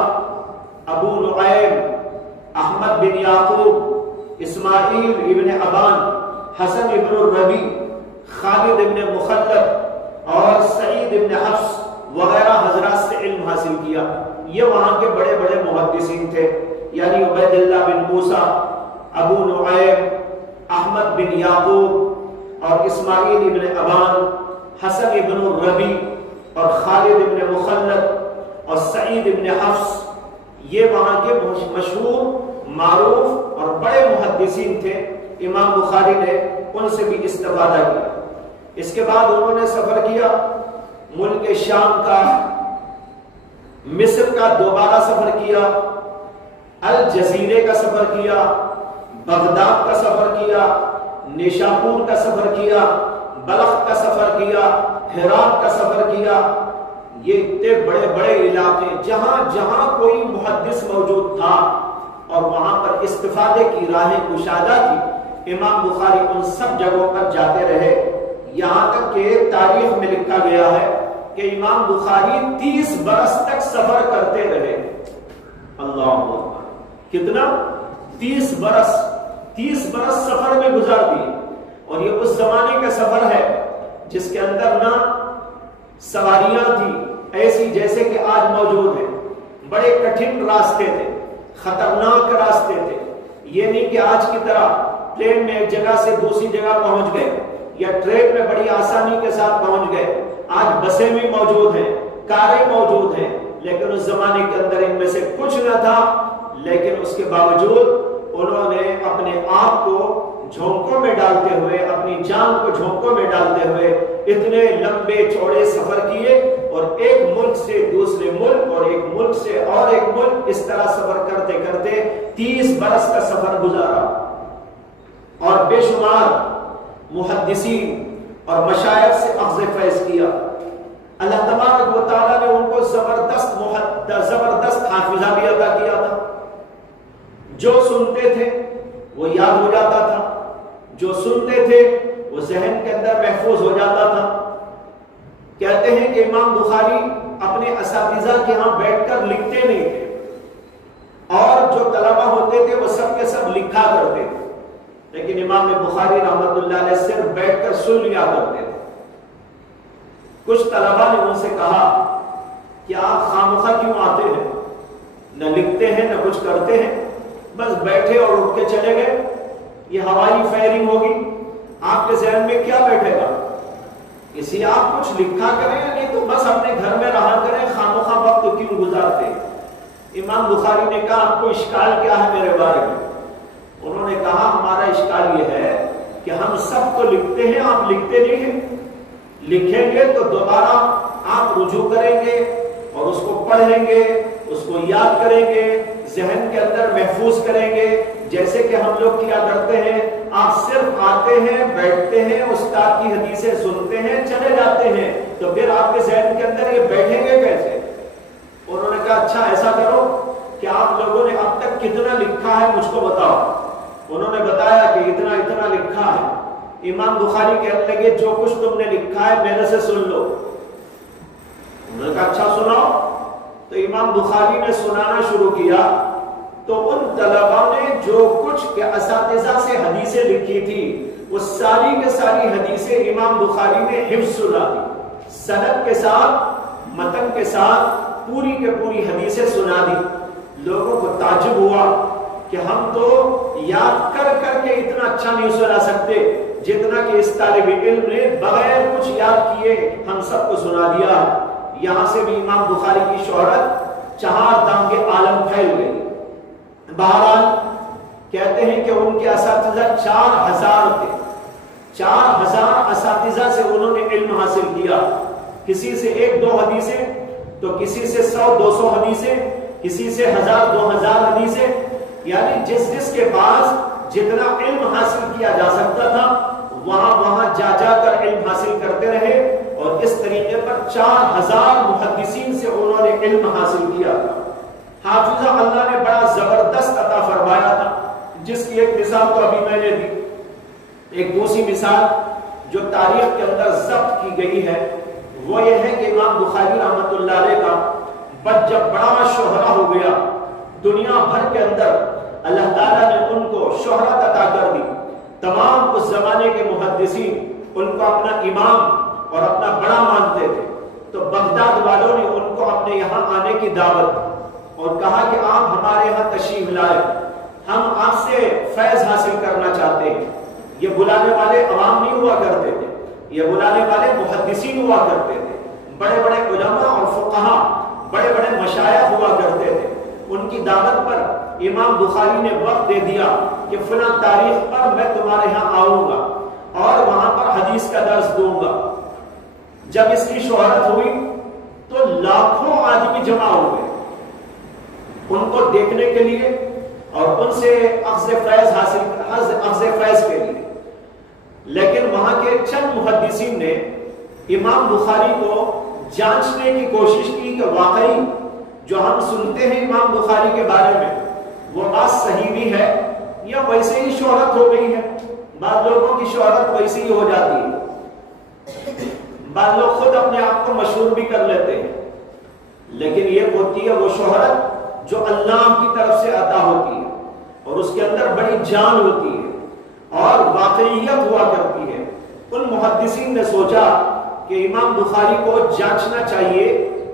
ابو نعیم، احمد بن یعقوب، اسماعیل ابن ابان، حسن ابن الربی، خالد ابن مخلد اور سعید ابن حفص وغیرہ حضرات سے علم حاصل کیا۔ یہ وہاں کے بڑے بڑے محدثین تھے، یعنی عبید اللہ بن موسیٰ، ابو نعیم، احمد بن یعقوب اور اسماعیل ابن ابان، حسن ابن الربی اور خالد ابن مخلد اور سعید ابن حفص، یہ وہاں کے مشہور، معروف اور بڑے محدثین تھے۔ امام بخاری نے ان سے بھی استفادہ کیا۔ اس کے بعد انہوں نے سفر کیا ملک شام کا، مصر کا دوبارہ سفر کیا، الجزیرے کا سفر کیا، بغداد کا سفر کیا، نیشاپور کا سفر کیا، بلخ کا سفر کیا، ہرات کا سفر کیا۔ یہ اتنے بڑے بڑے علاقے جہاں جہاں کوئی محدث موجود تھا اور وہاں پر استفادے کی راہیں کشادہ تھی، امام بخاری ان سب جگہوں پر جاتے رہے، یہاں تک کہ تاریخ میں لکھا گیا ہے کہ امام بخاری 30 برس تک سفر کرتے رہے۔ اللہ اکبر، کتنا؟ 30 برس سفر میں گزار دیے۔ اور یہ اس زمانے کا سفر ہے جس کے اندر نہ سواریاں تھی ایسی جیسے کہ آج موجود ہیں، بڑے کٹھن راستے تھے، خطرناک راستے تھے۔ یہ نہیں کہ آج کی طرح ٹرین میں ایک جگہ سے دوسری جگہ پہنچ گئے یا ٹرین میں بڑی آسانی کے ساتھ پہنچ گئے۔ آج بسیں بھی موجود ہیں، کاریں موجود ہیں، لیکن اس زمانے کے اندر ان میں سے کچھ نہ تھا، لیکن اس کے باوجود انہوں نے اپنے آپ کو جھونکوں میں ڈالتے ہوئے، اپنی جان کو جھونکوں میں ڈالتے ہوئے اتنے لمبے چوڑے سفر کیے، اور ایک ملک سے دوسرے ملک اور ایک ملک سے اور ایک ملک، اس طرح سفر کرتے کرتے 30 برس کا سفر گزارا، اور بے شمار محدثین اور مشائخ سے اخذ فیض کیا۔ اللہ تبارک و تعالیٰ نے ان کو زبردست حافظہ بھی عطا کیا تھا، جو سنتے تھے وہ یاد ہو جاتا تھا، جو سنتے تھے وہ ذہن کے اندر محفوظ ہو جاتا تھا۔ کہتے ہیں کہ امام بخاری اپنے اساتذہ کے ہاں بیٹھ کر لکھتے نہیں تھے، اور جو طلبہ ہوتے تھے وہ سب کے سب لکھا کرتے تھے، لیکن امام بخاری رحمۃ اللہ علیہ صرف بیٹھ کر سن لیا کرتے تھے۔ کچھ طلبہ نے ان سے کہا کہ آپ خامخواہ کیوں آتے ہیں، نہ لکھتے ہیں نہ کچھ کرتے ہیں، بس بیٹھے اور اٹھ کے چلے گئے، یہ ہوائی فائرنگ ہوگی، آپ کے ذہن میں کیا بیٹھے گا؟ اسی آپ کچھ لکھا کریں، نہیں تو بس اپنے گھر میں رہا کریں، خامخواہ وقت کیوں گزارتے؟ امام بخاری نے کہا آپ کو اشکال کیا ہے میرے بارے میں؟ انہوں نے کہا ہمارا اشکال یہ ہے کہ ہم سب تو لکھتے ہیں، آپ لکھتے نہیں ہیں، لکھیں گے تو دوبارہ آپ رجوع کریں گے اور اس کو پڑھیں گے، اس کو یاد کریں گے، ذہن کے اندر محفوظ کریں گے، جیسے کہ ہم لوگ کیا کرتے ہیں۔ آپ صرف آتے ہیں، بیٹھتے ہیں، استاد کی حدیثیں سنتے ہیں، چلے جاتے ہیں، تو پھر آپ کے ذہن کے اندر یہ بیٹھیں گے کیسے؟ انہوں نے کہا اچھا ایسا کرو کہ آپ لوگوں نے اب تک کتنا لکھا ہے مجھ کو بتاؤ۔ انہوں نے بتایا کہ اتنا اتنا لکھا ہے۔ امام بخاری کہنے لگے جو کچھ تم نے لکھا ہے میرے سے سن لو۔ انہوں نے کہا اچھا سناؤ۔ تو امام بخاری نے سنانا شروع کیا، تو ان طلبہ نے جو کچھ کے اساتذہ سے حدیثیں لکھی تھی وہ ساری کے ساری حدیثیں امام بخاری نے حفظ سنا دی، سند کے ساتھ، متن کے ساتھ پوری کے پوری حدیثیں سنا دی۔ لوگوں کو تعجب ہوا کہ ہم تو یاد کر کر کے اتنا اچھا نہیں سنا سکتے جتنا کہ اس طالب علم نے بغیر کچھ یاد کیے ہم سب کو سنا دیا۔ یہاں سے بھی امام بخاری کی شہرت چہار دام کے عالم پھیل گئی۔ بہرحال کہتے ہیں کہ ان کے اساتذہ 4000 تھے، 4000 اساتذہ سے انہوں نے علم حاصل کیا، کسی سے 1-2 حدیثیں تو کسی سے 100-200 حدیثیں، کسی سے 1000-2000 حدیثیں، یعنی جس جس کے پاس جتنا علم حاصل کیا جا سکتا تھا وہاں جا کر علم حاصل کرتے رہے، اور اس طریقے پر 4000 محدثین سے انہوں نے علم حاصل کیا تھا۔ حافظہ اللہ نے بڑا زبردست عطا فرمایا تھا، جس کی ایک مثال تو ابھی میں نے دی۔ ایک دوسری مثال جو تاریخ کے اندر ضبط کی گئی ہے وہ یہ ہے کہ امام بخاری رحمۃ اللہ علیہ کا بچ جب بڑا شہرہ ہو گیا دنیا بھر کے اندر، اللہ تعالیٰ نے ان کو شہرت عطا کر دی۔ تمام اس زمانے کے محدثین ان کو اپنا امام اور اپنا بڑا مانتے تھے، تو بغداد والوں نے ان کو اپنے یہاں آنے کی دعوت اور کہا کہ آپ ہمارے یہاں تشریف لائے، ہم آپ سے فیض حاصل کرنا چاہتے ہیں۔ یہ بلانے والے عوام نہیں ہوا کرتے تھے، یہ بلانے والے محدثین ہوا کرتے تھے، بڑے بڑے علماء اور فقہاء، بڑے بڑے مشائخ ہوا کرتے تھے۔ ان کی دعوت پر امام بخاری نے وقت دے دیا کہ فلاں تاریخ پر میں تمہارے یہاں آؤں گا اور وہاں پر حدیث کا درس دوں گا۔ جب اس کی شہرت ہوئی تو لاکھوں آدمی جمع ہو گئے ان کو دیکھنے کے لیے اور ان سے اخذ فیض کے لیے، لیکن وہاں کے چند محدثین نے امام بخاری کو جانچنے کی کوشش کی کہ واقعی جو ہم سنتے ہیں امام بخاری کے بارے میں وہ بات صحیح بھی ہے یا ویسے ہی شہرت ہو گئی ہے۔ بعض لوگوں کی شہرت ویسے ہی ہو جاتی ہے، بعض لوگ خود اپنے آپ کو مشہور بھی کر لیتے ہیں، لیکن یہ ہوتی ہے وہ شہرت جو اللہ کی طرف سے عطا ہوتی ہے اور اس کے اندر بڑی جان ہوتی ہے اور واقعیت ہوا کرتی ہے۔ ان محدثین نے سوچا کہ امام بخاری کو جانچنا چاہیے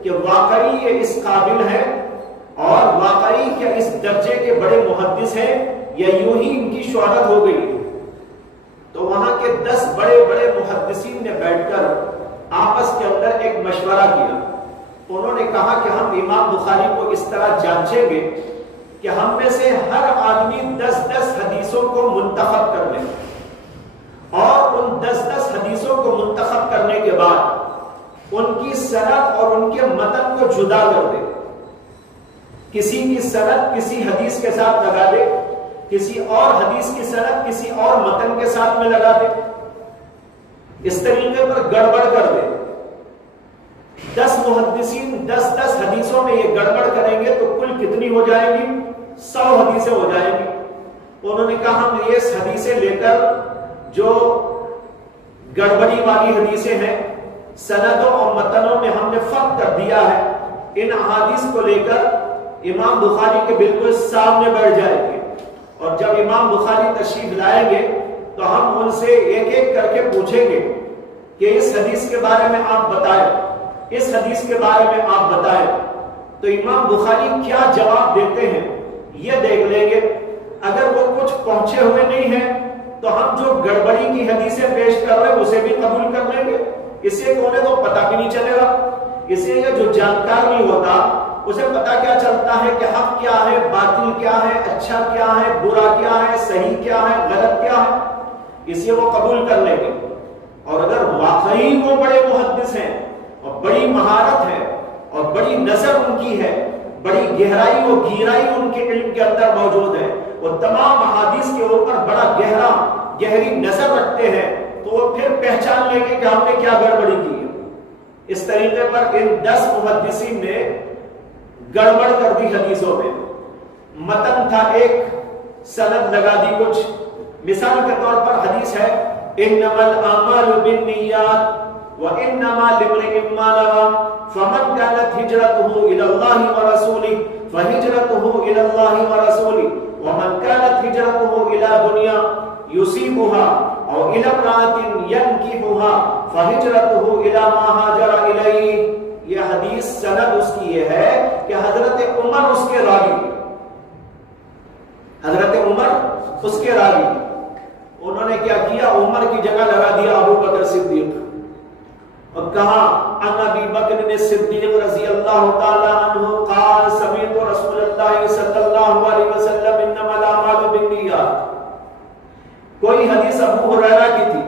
کہ واقعی یہ اس قابل ہے اور واقعی کیا اس درجے کے بڑے محدث ہیں یا یوں ہی ان کی شہرت ہو گئی. تو وہاں کے 10 بڑے بڑے محدثین نے بیٹھ کر آپس کے اندر ایک مشورہ کیا. انہوں نے کہا کہ ہم امام بخاری کو اس طرح جانچیں گے کہ ہم میں سے ہر آدمی 10 حدیثوں کو منتخب کر لیں اور ان 10 حدیثوں کو منتخب کرنے کے بعد ان کی سند اور ان کے متن کو جدا کر دے. کسی کی سند کسی حدیث کے ساتھ لگا دے, کسی اور حدیث کی سند کسی اور متن کے ساتھ میں لگا دے. اس طریقے پر گڑبڑ کر دے. 10 محدثین 10 حدیثوں میں یہ گڑبڑ کریں گے تو کل کتنی ہو جائیں گی؟ 100 حدیثیں ہو جائیں گی. انہوں نے کہا ہم یہ حدیثیں لے کر جو گڑبڑی والی حدیثیں ہیں سندوں اور متنوں میں ہم نے فرق کر دیا ہے, ان احادیث کو لے کر امام بخاری کے بالکل سامنے بیٹھ جائیں گے اور جب امام بخاری تشریف لائیں گے تو ہم ان سے ایک ایک کر کے پوچھیں گے کہ اس حدیث کے بارے میں آپ بتائیں, اس حدیث کے بارے میں آپ بتائیں. تو امام بخاری کیا جواب دیتے ہیں یہ دیکھ لیں گے. اگر وہ کچھ پہنچے ہوئے نہیں ہیں تو ہم جو گڑبڑی کی حدیثیں پیش کر رہے ہیں اسے بھی قبول کر لیں گے. اسے کونے تو پتہ بھی نہیں چلے گا. اسے یہ جو جانکار نہیں ہوتا اسے پتہ کیا چلتا ہے کہ حق کیا ہے, باطل کیا ہے, اچھا کیا ہے, برا کیا ہے, صحیح کیا ہے, غلط کیا ہے. اسے وہ قبول کر لیں گے. اور اگر واقعی وہ بڑے محدث ہیں اور بڑی مہارت ہے اور بڑی نظر ان کی ہے, بڑی گہرائی و گہرائی ان کے علم کے اندر موجود ہے, وہ تمام احادیث کے اوپر بڑا گہری نظر رکھتے ہیں, تو وہ پھر پہچان لیں گے کہ ہم نے کیا گڑبڑی کی ہے. اس طریقے پر ان 10 محدثین نے گڑبڑ کر دی حدیثوں میں. متن تھا ایک, سند لگا دی کچھ. مثال کے طور پر حدیث ہے انما الاعمال بالنیات وانما لامرئ ما نوى فمن كانت هجرته الى الله ورسوله فهجرته الى الله ورسوله ومن كانت هجرته الى دنيا يصيبها او الى امرأة ينكحها فهجرته الى ما هاجر اليه. یہ حدیث سند اس کی یہ ہے کہ حضرت عمر اس کے راوی, حضرت عمر اس کے راوی. انہوں نے کیا کیا, عمر کی جگہ لگا دیا ابو بکر صدیق اور کہا ان ابی بکر صدیق رضی اللہ تعالی عنہ قال سمعت رسول اللہ صلی اللہ علیہ وسلم انما الاعمال بالنیات. کوئی حدیث ابو ہریرہ کی تھی,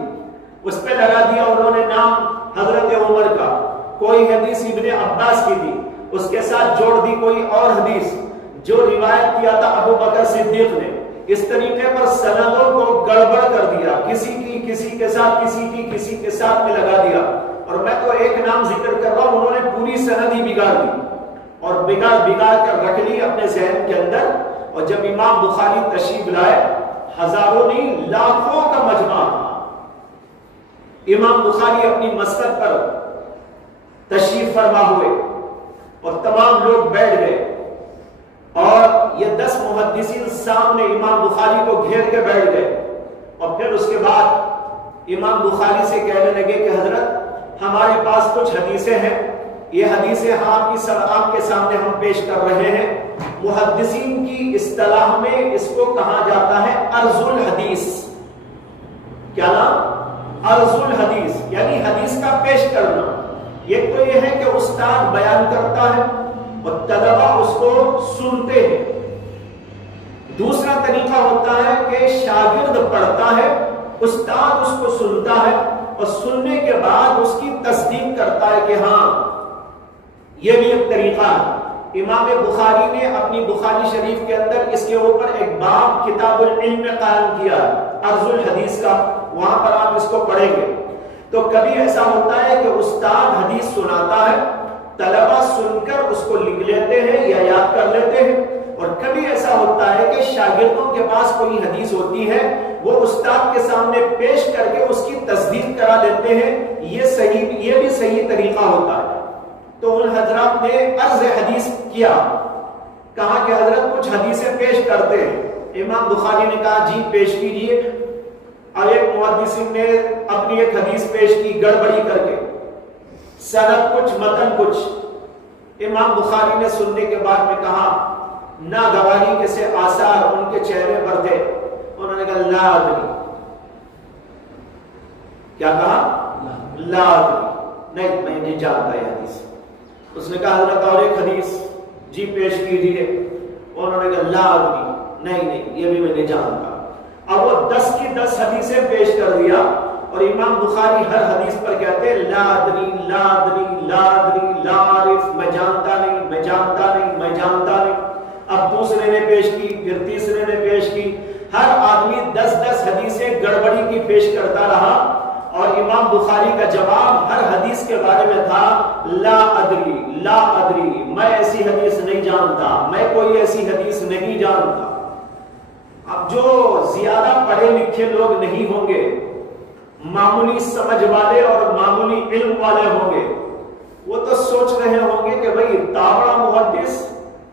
اس پہ لگا دیا انہوں نے نام حضرت عمر کا. کوئی حدیث ابن عباس کی تھی, اس کے ساتھ جوڑ دی کوئی اور حدیث جو روایت کیا تھا ابو بکر صدیق نے. اس طریقے پر سندوں کو گڑبڑ کر دیا, کسی کی کسی کے ساتھ, کسی کی کسی کے ساتھ میں لگا دیا. اور میں تو ایک نام ذکر کر رہا ہوں, انہوں نے پوری سند ہی بگاڑ دی اور بگاڑ کر رکھ لی اپنے ذہن کے اندر. اور جب امام بخاری تشریف لائے, ہزاروں نہیں لاکھوں کا مجمع, امام بخاری اپنی مسند پر تشریف فرما ہوئے اور تمام لوگ بیٹھ گئے اور یہ 10 محدثین سامنے امام بخاری کو گھیر کے بیٹھ گئے. اور پھر اس کے بعد امام بخاری سے کہنے لگے کہ حضرت ہمارے پاس کچھ حدیثیں ہیں, یہ حدیثیں آپ کے سامنے ہم پیش کر رہے ہیں. محدثین کی اصطلاح میں اس کو کہا جاتا ہے عرض الحدیث. کیا نام؟ عرض الحدیث, یعنی حدیث کا پیش کرنا. ایک تو یہ ہے کہ استاد بیان کرتا ہے اور طلبہ اس کو سنتے ہیں. دوسرا طریقہ ہوتا ہے کہ شاگرد پڑھتا ہے, استاد اس کو سنتا ہے اور سننے کے بعد اس کی تصدیق کرتا ہے کہ ہاں یہ بھی ایک طریقہ ہے. امام بخاری نے اپنی بخاری شریف کے اندر اس کے اوپر ایک باب کتاب العلم میں قائم کیا, عرض الحدیث کا. وہاں پر آپ اس کو پڑھیں گے. تو کبھی ایسا ہوتا ہے کہ استاد حدیث سناتا ہے, طلبہ سن کر اس کو لکھ لیتے ہیں یا یاد کر لیتے ہیں. اور کبھی ایسا ہوتا ہے کہ شاگردوں کے پاس کوئی حدیث ہوتی ہے, وہ استاد کے سامنے پیش کر کے اس کی تصدیق کرا لیتے ہیں. یہ بھی صحیح طریقہ ہوتا ہے. تو ان حضرات نے عرض حدیث کیا, کہا کہ حضرت کچھ حدیثیں پیش کرتے ہیں. امام بخاری نے کہا جی پیش کیجئے. اب ایک محدثین نے اپنی ایک حدیث پیش کی گڑبڑی کر کے. سند کچھ متن کچھ۔ امام بخاری نے سننے کے بعد میں کہا ناگواری کے سے آثار ان کے چہرے پر تھے، انہوں نے کہا لا ادری، کیا کہا؟ لا ادری، نہیں میں نہیں جانتا یہ حدیث۔ اس نے کہا حضرت اور ایک حدیث جی پیش کیجیے، انہوں نے کہا لا ادری، نہیں یہ بھی میں نہیں جانتا۔ اب وہ 10 کی 10 حدیثیں پیش کر دیا، اور امام بخاری ہر حدیث پر کہتے ہیں لا ادری لا ادری لا ادری لا عارف، میں جانتا نہیں میں جانتا نہیں میں جانتا نہیں۔ اب دوسرے نے پیش کی، پھر تیسرے نے پیش کی، ہر آدمی 10 حدیثیں گڑبڑی کی پیش کرتا رہا، اور امام بخاری کا جواب ہر حدیث کے بارے میں تھا لا ادری لا ادری، میں ایسی حدیث نہیں جانتا، میں کوئی ایسی حدیث نہیں جانتا۔ اب جو زیادہ پڑھے لکھے لوگ نہیں ہوں گے، معمولی سمجھ والے اور معمولی علم والے ہوں گے، وہ تو سوچ رہے ہوں گے کہ بھئی تابڑا محدث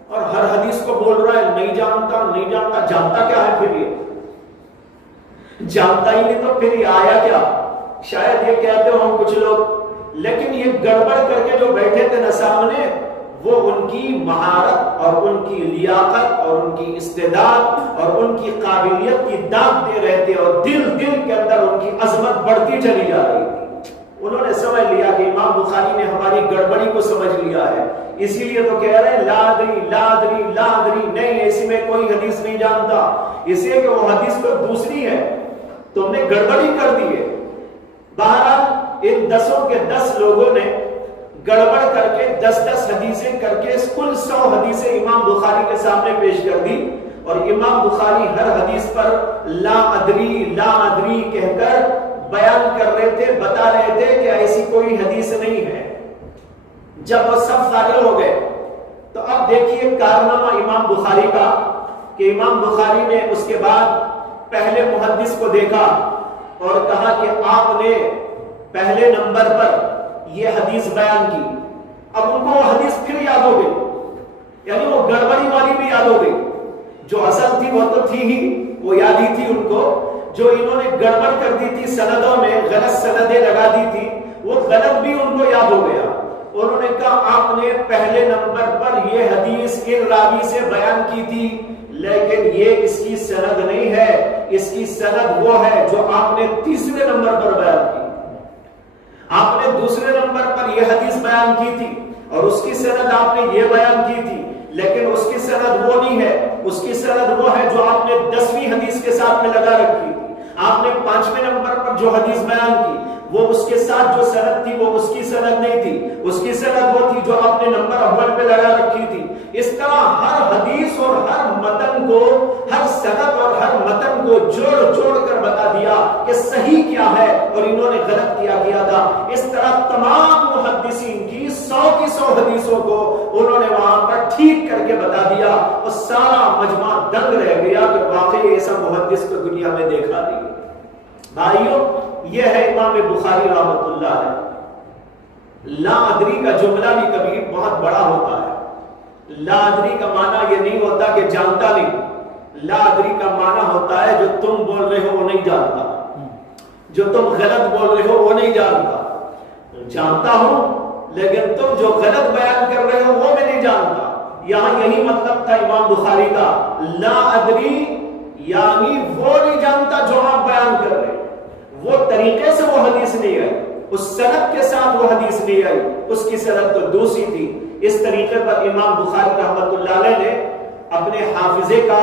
اور ہر حدیث کو بول رہا ہے نہیں جانتا نہیں جانتا، جانتا کیا ہے پھر یہ؟ جانتا ہی نہیں تو پھر یہ آیا کیا؟ شاید یہ کہتے ہوں کچھ لوگ، لیکن یہ گڑبڑ کر کے جو بیٹھے تھے نا سامنے، وہ ان کی مہارت اور ان کی لیاقت اور ان کی استعداد اور ان کی قابلیت کی داد دے رہے تھے، اور دل کے اندر ان کی عظمت بڑھتی چلی جا رہی تھی۔ انہوں نے سمجھ لیا کہ امام بخاری نے ہماری گڑبڑی کو سمجھ لیا ہے، اسی لیے تو کہہ رہے ہیں لا ادری لا ادری لا ادری، نہیں ایسی میں کوئی حدیث نہیں جانتا، اس لیے کہ وہ حدیث تو دوسری ہے، تم نے گڑبڑی کر دی ہے۔ بہرحال ان 10 کے 10 لوگوں نے گڑبڑ کر کے 10 حدیثیں کر کے کل 100 حدیثیں امام بخاری کے سامنے پیش کر دی، اور امام بخاری ہر حدیث پر لا ادری کہہ کر بیان کر رہے تھے، بتا رہے تھے کہ ایسی کوئی حدیث نہیں ہے۔ جب وہ سب فارغ ہو گئے تو اب دیکھیے کارنامہ امام بخاری کا، کہ امام بخاری نے اس کے بعد پہلے محدث کو دیکھا اور کہا کہ آپ نے پہلے نمبر پر یہ حدیث بیان کی۔ اب ان کو وہ حدیث پھر یاد ہو گئی، یعنی وہ گڑبڑی والی بھی یاد ہو گئی، جو اصل تھی وہ تو تھی ہی، وہ یاد ہی تھی ان کو، جو انہوں نے گڑبڑ کر دی تھی سندوں میں، غلط سندیں لگا دی تھی، وہ غلط بھی ان کو یاد ہو گیا۔ انہوں نے کہا آپ نے پہلے نمبر پر یہ حدیث ان راوی سے بیان کی تھی، لیکن یہ اس کی سند نہیں ہے، اس کی سند وہ ہے جو آپ نے تیسرے نمبر پر بیان کی۔ آپ نے دوسرے نمبر پر یہ حدیث بیان کی تھی اور اس کی سند آپ نے یہ بیان کی تھی، لیکن اس کی سند وہ نہیں ہے، اس کی سند وہ ہے جو آپ نے 10ویں حدیث کے ساتھ میں لگا رکھی تھی۔ آپ نے 5ویں نمبر پر جو حدیث بیان کی وہ اس کے ساتھ جو سند تھی وہ اس کی سند نہیں تھی، اس کی سند وہ تھی جو آپ نے نمبر اول پہ لگا رکھی تھی۔ اس طرح ہر حدیث اور ہر متن کو، ہر سند اور ہر متن کو جوڑ کر بتا دیا کہ صحیح کیا ہے اور انہوں نے غلط کیا تھا۔ اس طرح تمام محدثین کی 100 کی 100 حدیثوں کو انہوں نے وہاں پر ٹھیک کر کے بتا دیا، اور سارا مجمع دنگ رہ گیا کہ واقعی ایسا محدث کو دنیا میں دیکھا نہیں۔ بھائیوں، یہ ہے امام بخاری رحمۃ اللہ علیہ۔ لا ادری کا جملہ بھی کبھی بہت بڑا ہوتا ہے۔ لا ادری کا معنی یہ نہیں ہوتا کہ جانتا نہیں، لا ادری کا معنی ہوتا ہے جو تم بول رہے ہو وہ نہیں جانتا، جو تم غلط بول رہے ہو وہ نہیں جانتا، جانتا ہوں لیکن تم جو غلط بیان کر رہے ہو وہ میں نہیں جانتا۔ یہاں یہی مطلب تھا امام بخاری کا، لا ادری یعنی وہ نہیں جانتا جو آپ بیان کر رہے ہیں، وہ طریقے سے وہ حدیث نہیں آئی، اس سند کے ساتھ وہ حدیث نہیں آئی، اس کی سند تو دوسری تھی۔ اس طریقے پر امام بخاری رحمۃ اللہ علیہ نے اپنے حافظے کا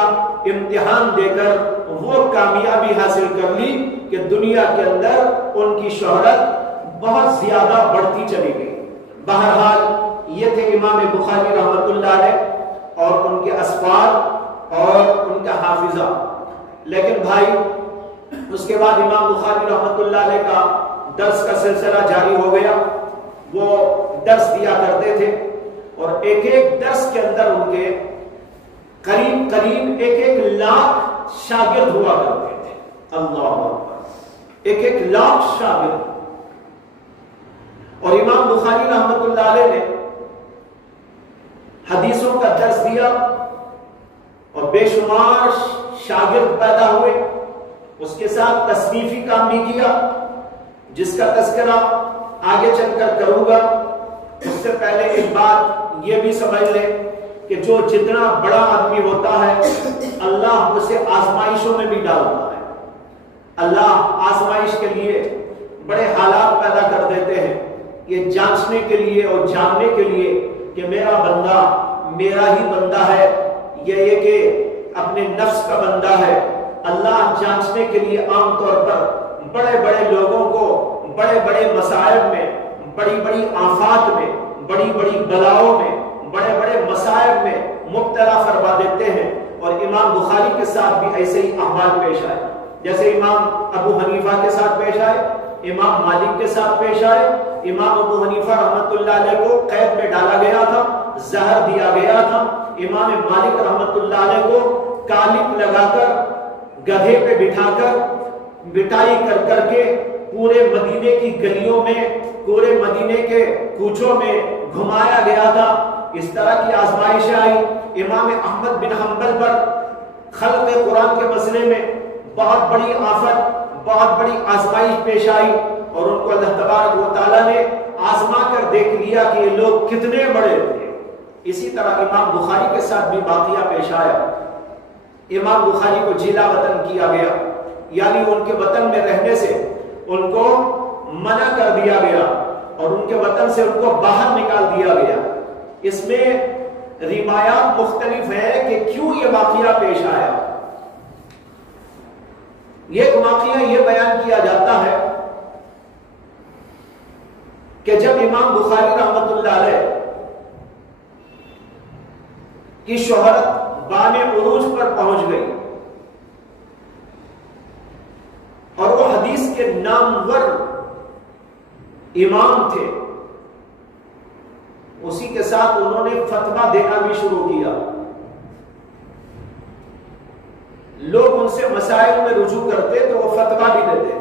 امتحان دے کر وہ کامیابی حاصل کر لی کہ دنیا کے اندر ان کی شہرت بہت زیادہ بڑھتی چلی گئی۔ بہرحال یہ تھے امام بخاری رحمۃ اللہ علیہ اور ان کے اسفار اور ان کا حافظہ۔ لیکن بھائی اس کے بعد امام بخاری رحمۃ اللہ علیہ کا درس کا سلسلہ جاری ہو گیا، وہ درس دیا کرتے تھے، اور ایک ایک درس کے اندر ان کے قریب 1,00,000 شاگرد ہوا کرتے تھے۔ اللہ اکبر، 1,00,000 شاگرد۔ اور امام بخاری رحمۃ اللہ علیہ نے حدیثوں کا درس دیا اور بے شمار شاگرد پیدا ہوئے، اس کے ساتھ تصنیفی کام بھی کیا، جس کا تذکرہ آگے چل کر کروں گا، اس سے پہلے ایک بات یہ بھی سمجھ لیں کہ جو جتنا بڑا آدمی ہوتا ہے اللہ اسے آزمائشوں میں بھی ڈالتا ہے۔ اللہ آزمائش کے لیے بڑے حالات پیدا کر دیتے ہیں، یہ جانچنے کے لیے اور جاننے کے لیے کہ میرا بندہ میرا ہی بندہ ہے، یہ کہ اپنے نفس کا بندہ ہے۔ اللہ جانچنے کے لیے عام طور پر بڑے بڑے لوگوں کو بڑے بڑے مصائب میں، بڑی بڑی آفات میں، بڑی بڑی بلاؤں میں، بڑے بڑے مصائب میں مبتلا فرما دیتے ہیں۔ اور امام بخاری کے ساتھ بھی ایسے ہی احوال پیش آئے، جیسے امام ابو حنیفہ کے ساتھ پیش آئے، امام مالک کے ساتھ پیش آئے۔ امام ابو حنیفہ رحمت اللہ علیہ کو قید میں ڈالا گیا تھا، زہر دیا گیا تھا۔ امام مالک رحمت اللہ علیہ کو کالک لگا کر گدھے پہ بٹھا کر بٹائی کر کر کے پورے مدینے کی گلیوں میں، پورے مدینے کے کوچوں میں گھمایا گیا تھا۔ اس طرح کی آزمائش آئی۔ امام احمد بن حنبل پر خلق قرآن کے مسئلے میں بہت بڑی آفت، بہت بڑی آزمائش پیش آئی، اور ان کو اللہ تبارک و تعالیٰ نے آزما کر دیکھ لیا کہ یہ لوگ کتنے بڑے تھے۔ اسی طرح امام بخاری کے ساتھ بھی واقعہ پیش آیا۔ امام بخاری کو جیلا وطن کیا گیا، یعنی ان کے وطن میں رہنے سے ان کو منع کر دیا گیا اور ان کے وطن سے ان کو باہر نکال دیا گیا۔ اس میں روایات مختلف ہیں کہ کیوں یہ واقعہ پیش آیا۔ ایک واقعہ یہ بیان کیا جاتا ہے کہ جب امام بخاری رحمت اللہ علیہ کی شہرت بام عروج پر پہنچ گئی اور وہ حدیث کے نامور امام تھے، اسی کے ساتھ انہوں نے فتویٰ دینا بھی شروع کیا۔ لوگ ان سے مسائل میں رجوع کرتے تو وہ فتویٰ بھی دیتے۔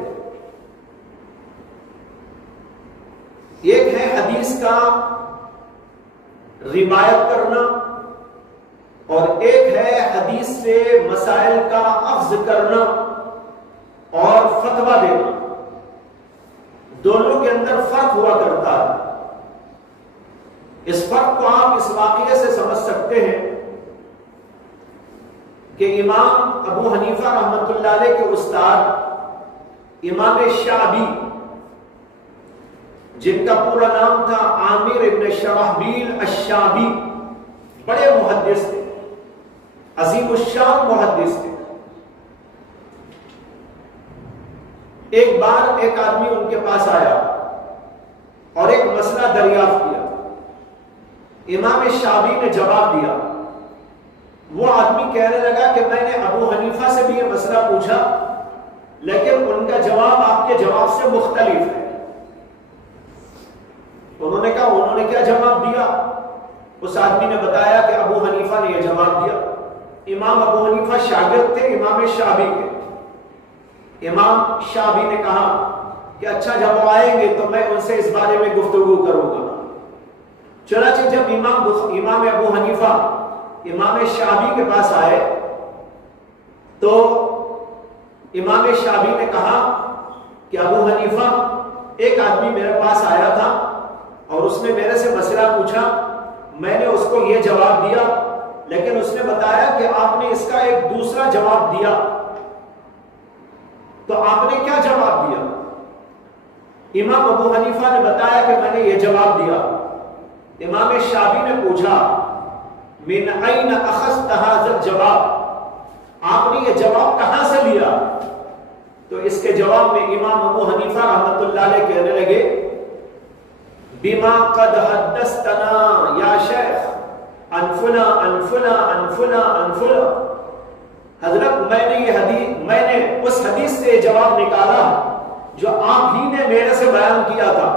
ایک ہے حدیث کا روایت کرنا اور ایک ہے حدیث سے مسائل کا اخذ کرنا اور فتویٰ دینا۔ دونوں کے اندر فرق ہوا کرتا ہے۔ اس فرق کو آپ اس واقعے سے سمجھ سکتے ہیں کہ امام ابو حنیفہ رحمت اللہ علیہ کے استاد امام شعبی، جن کا پورا نام تھا عامر ابن شرحبیل الشعبی، بڑے محدث تھے، عظیم الشان محدث تھے۔ ایک بار ایک آدمی ان کے پاس آیا اور ایک مسئلہ دریافت کیا۔ امام شعبی نے جواب دیا۔ وہ آدمی کہنے لگا کہ میں نے ابو حنیفہ سے بھی یہ مسئلہ پوچھا، لیکن ان کا جواب آپ کے جواب سے مختلف ہے۔ انہوں نے کہا انہوں نے کیا جواب دیا؟ اس آدمی نے بتایا کہ ابو حنیفہ نے یہ جواب دیا۔ امام ابو حنیفہ شاگرد تھے امام شعبی کے۔ امام شعبی نے کہا کہ اچھا جب وہ آئیں گے تو میں ان سے اس بارے میں گفتگو کروں گا۔ چنانچہ جب امام ابو حنیفہ امام شعبی کے پاس آئے تو امام شعبی نے کہا کہ ابو حنیفہ، ایک آدمی میرے پاس آیا تھا اور اس نے میرے سے مسئلہ پوچھا، میں نے اس کو یہ جواب دیا، لیکن اس نے بتایا کہ آپ نے اس کا ایک دوسرا جواب دیا، تو آپ نے کیا جواب دیا؟ امام ابو حنیفہ نے بتایا کہ میں نے یہ جواب دیا۔ امام شعبی نے پوچھا من این اخذت هذا الجواب، آپ نے یہ جواب کہاں سے لیا؟ تو اس کے جواب میں امام ابو حنیفہ رحمت اللہ علیہ کہنے لگے بما قد حدثتنا یا شیخ عن فلاں عن فلاں عن فلاں عن فلاں، حضرت میں نے اس حدیث سے جواب نکالا جو آپ ہی نے میرے سے بیان کیا تھا،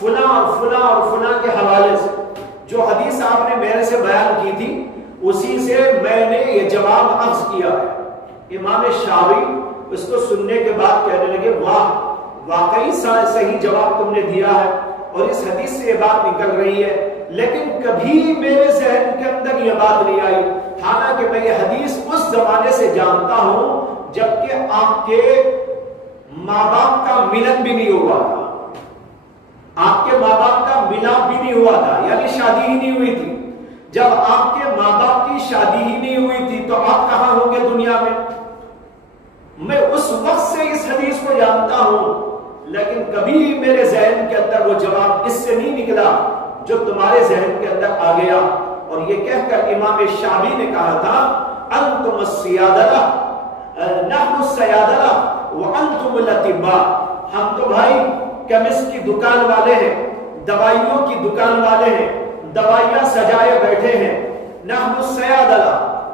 فلاں اور فلاں اور فلاں کے حوالے سے جو حدیث آپ نے میرے سے بیان کی تھی اسی سے میں نے یہ جواب اخذ کیا ہے۔ امام شعبی اس کو سننے کے بعد کہنے لگے واہ، واقعی صحیح جواب تم نے دیا ہے اور اس حدیث سے یہ بات نکل رہی ہے، لیکن کبھی میرے ذہن کے اندر یہ بات نہیں آئی، حالانکہ میں یہ حدیث اس زمانے سے جانتا ہوں جبکہ آپ کے ماں باپ کا ملن بھی نہیں ہوا تھا۔ آپ کے ماں باپ کا ملاپ بھی نہیں ہوا تھا، یعنی شادی ہی نہیں ہوئی تھی۔ جب آپ کے ماں باپ کی شادی ہی نہیں ہوئی تھی تو آپ کہاں ہوں گے دنیا میں؟ میں اس وقت سے اس حدیث کو جانتا ہوں، لیکن کبھی میرے ذہن کے اندر وہ جواب اس سے نہیں نکلا جو تمہارے ذہن کے اندر آ گیا۔ اور یہ کہہ کر امام شعبی نے کہا تھا انتم السیادہ نحن السیادہ وانتم الاطباء، ہم تو بھائی کیمسٹ کی دکان والے ہیں، دوائیوں کی دکان والے ہیں، دوائیاں سجائے بیٹھے ہیں، نحن السیادہ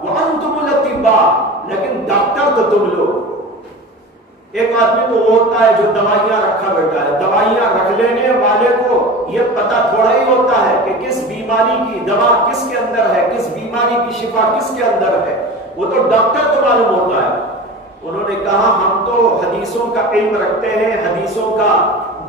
وانتم الاطباء، لیکن ڈاکٹر تو تم لوگ۔ ایک آدمی تو وہ ہوتا ہے جو دوائیاں رکھا بیٹھا ہے، دوائیاں رکھ لینے والے کو یہ پتہ تھوڑا ہی ہوتا ہے کہ کس بیماری کی دوا کس کے اندر ہے، کس بیماری کی شفا کس کے اندر ہے، وہ تو ڈاکٹر کو معلوم ہوتا ہے۔ انہوں نے کہا ہم تو حدیثوں کا علم رکھتے ہیں، حدیثوں کا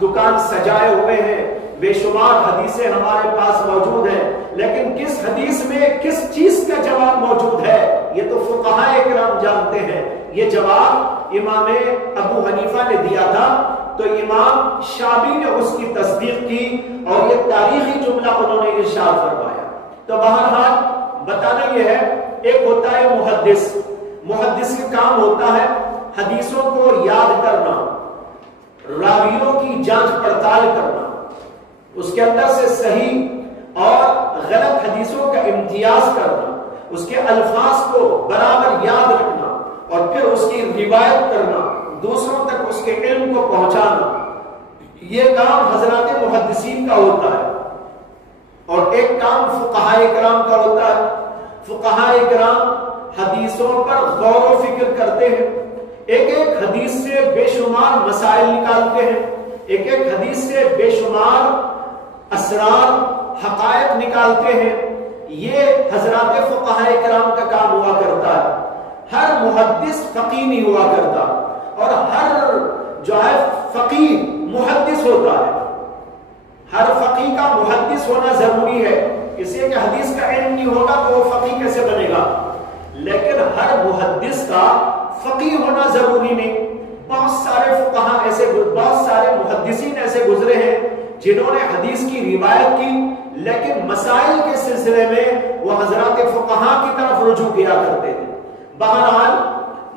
دکان سجائے ہوئے ہیں، بے شمار حدیثیں ہمارے پاس موجود ہیں، لیکن کس حدیث میں کس چیز کا جواب موجود ہے یہ تو فقہاء اکرام جانتے ہیں۔ یہ جواب امام ابو حنیفہ نے دیا تھا تو امام شعبی نے اس کی تصدیق کی اور یہ تاریخی جملہ انہوں نے ارشاد فرمایا۔ تو بہرحال بتانا یہ ہے، ایک ہوتا ہے محدث، محدث کا کام ہوتا ہے حدیثوں کو یاد کرنا، راویوں کی جانچ پڑتال کرنا، اس کے اندر سے صحیح اور غلط حدیثوں کا امتیاز کرنا، اس کے الفاظ کو برابر یاد رکھنا اور پھر اس کی روایت کرنا، دوسروں تک اس کے علم کو پہنچانا، یہ کام حضرات محدثین کا ہوتا ہے۔ اور ایک کام فقہاء کرام کا ہوتا ہے۔ فقہاء کرام حدیثوں پر غور و فکر کرتے ہیں، ایک ایک حدیث سے بے شمار مسائل نکالتے ہیں، ایک ایک حدیث سے بے شمار اسرار حقائق نکالتے ہیں۔ یہ حضرات فقہاء کرام کا کام ہوا کرتا ہے۔ ہر محدث فقیہ نہیں ہوا کرتا اور ہر جو ہے فقیہ محدث ہوتا ہے۔ ہر فقیہ کا محدث ہونا ضروری ہے، اس لیے کہ حدیث کا علم نہیں ہوگا تو وہ فقیہ کیسے بنے گا؟ لیکن ہر محدث کا فقیہ ہونا ضروری نہیں۔ بہت سارے فقہاء ایسے، بہت سارے محدثین ایسے گزرے ہیں جنہوں نے حدیث کی روایت کی لیکن مسائل کے سلسلے میں وہ حضرات فقہاء کی طرف رجوع کیا کرتے تھے۔ بہرحال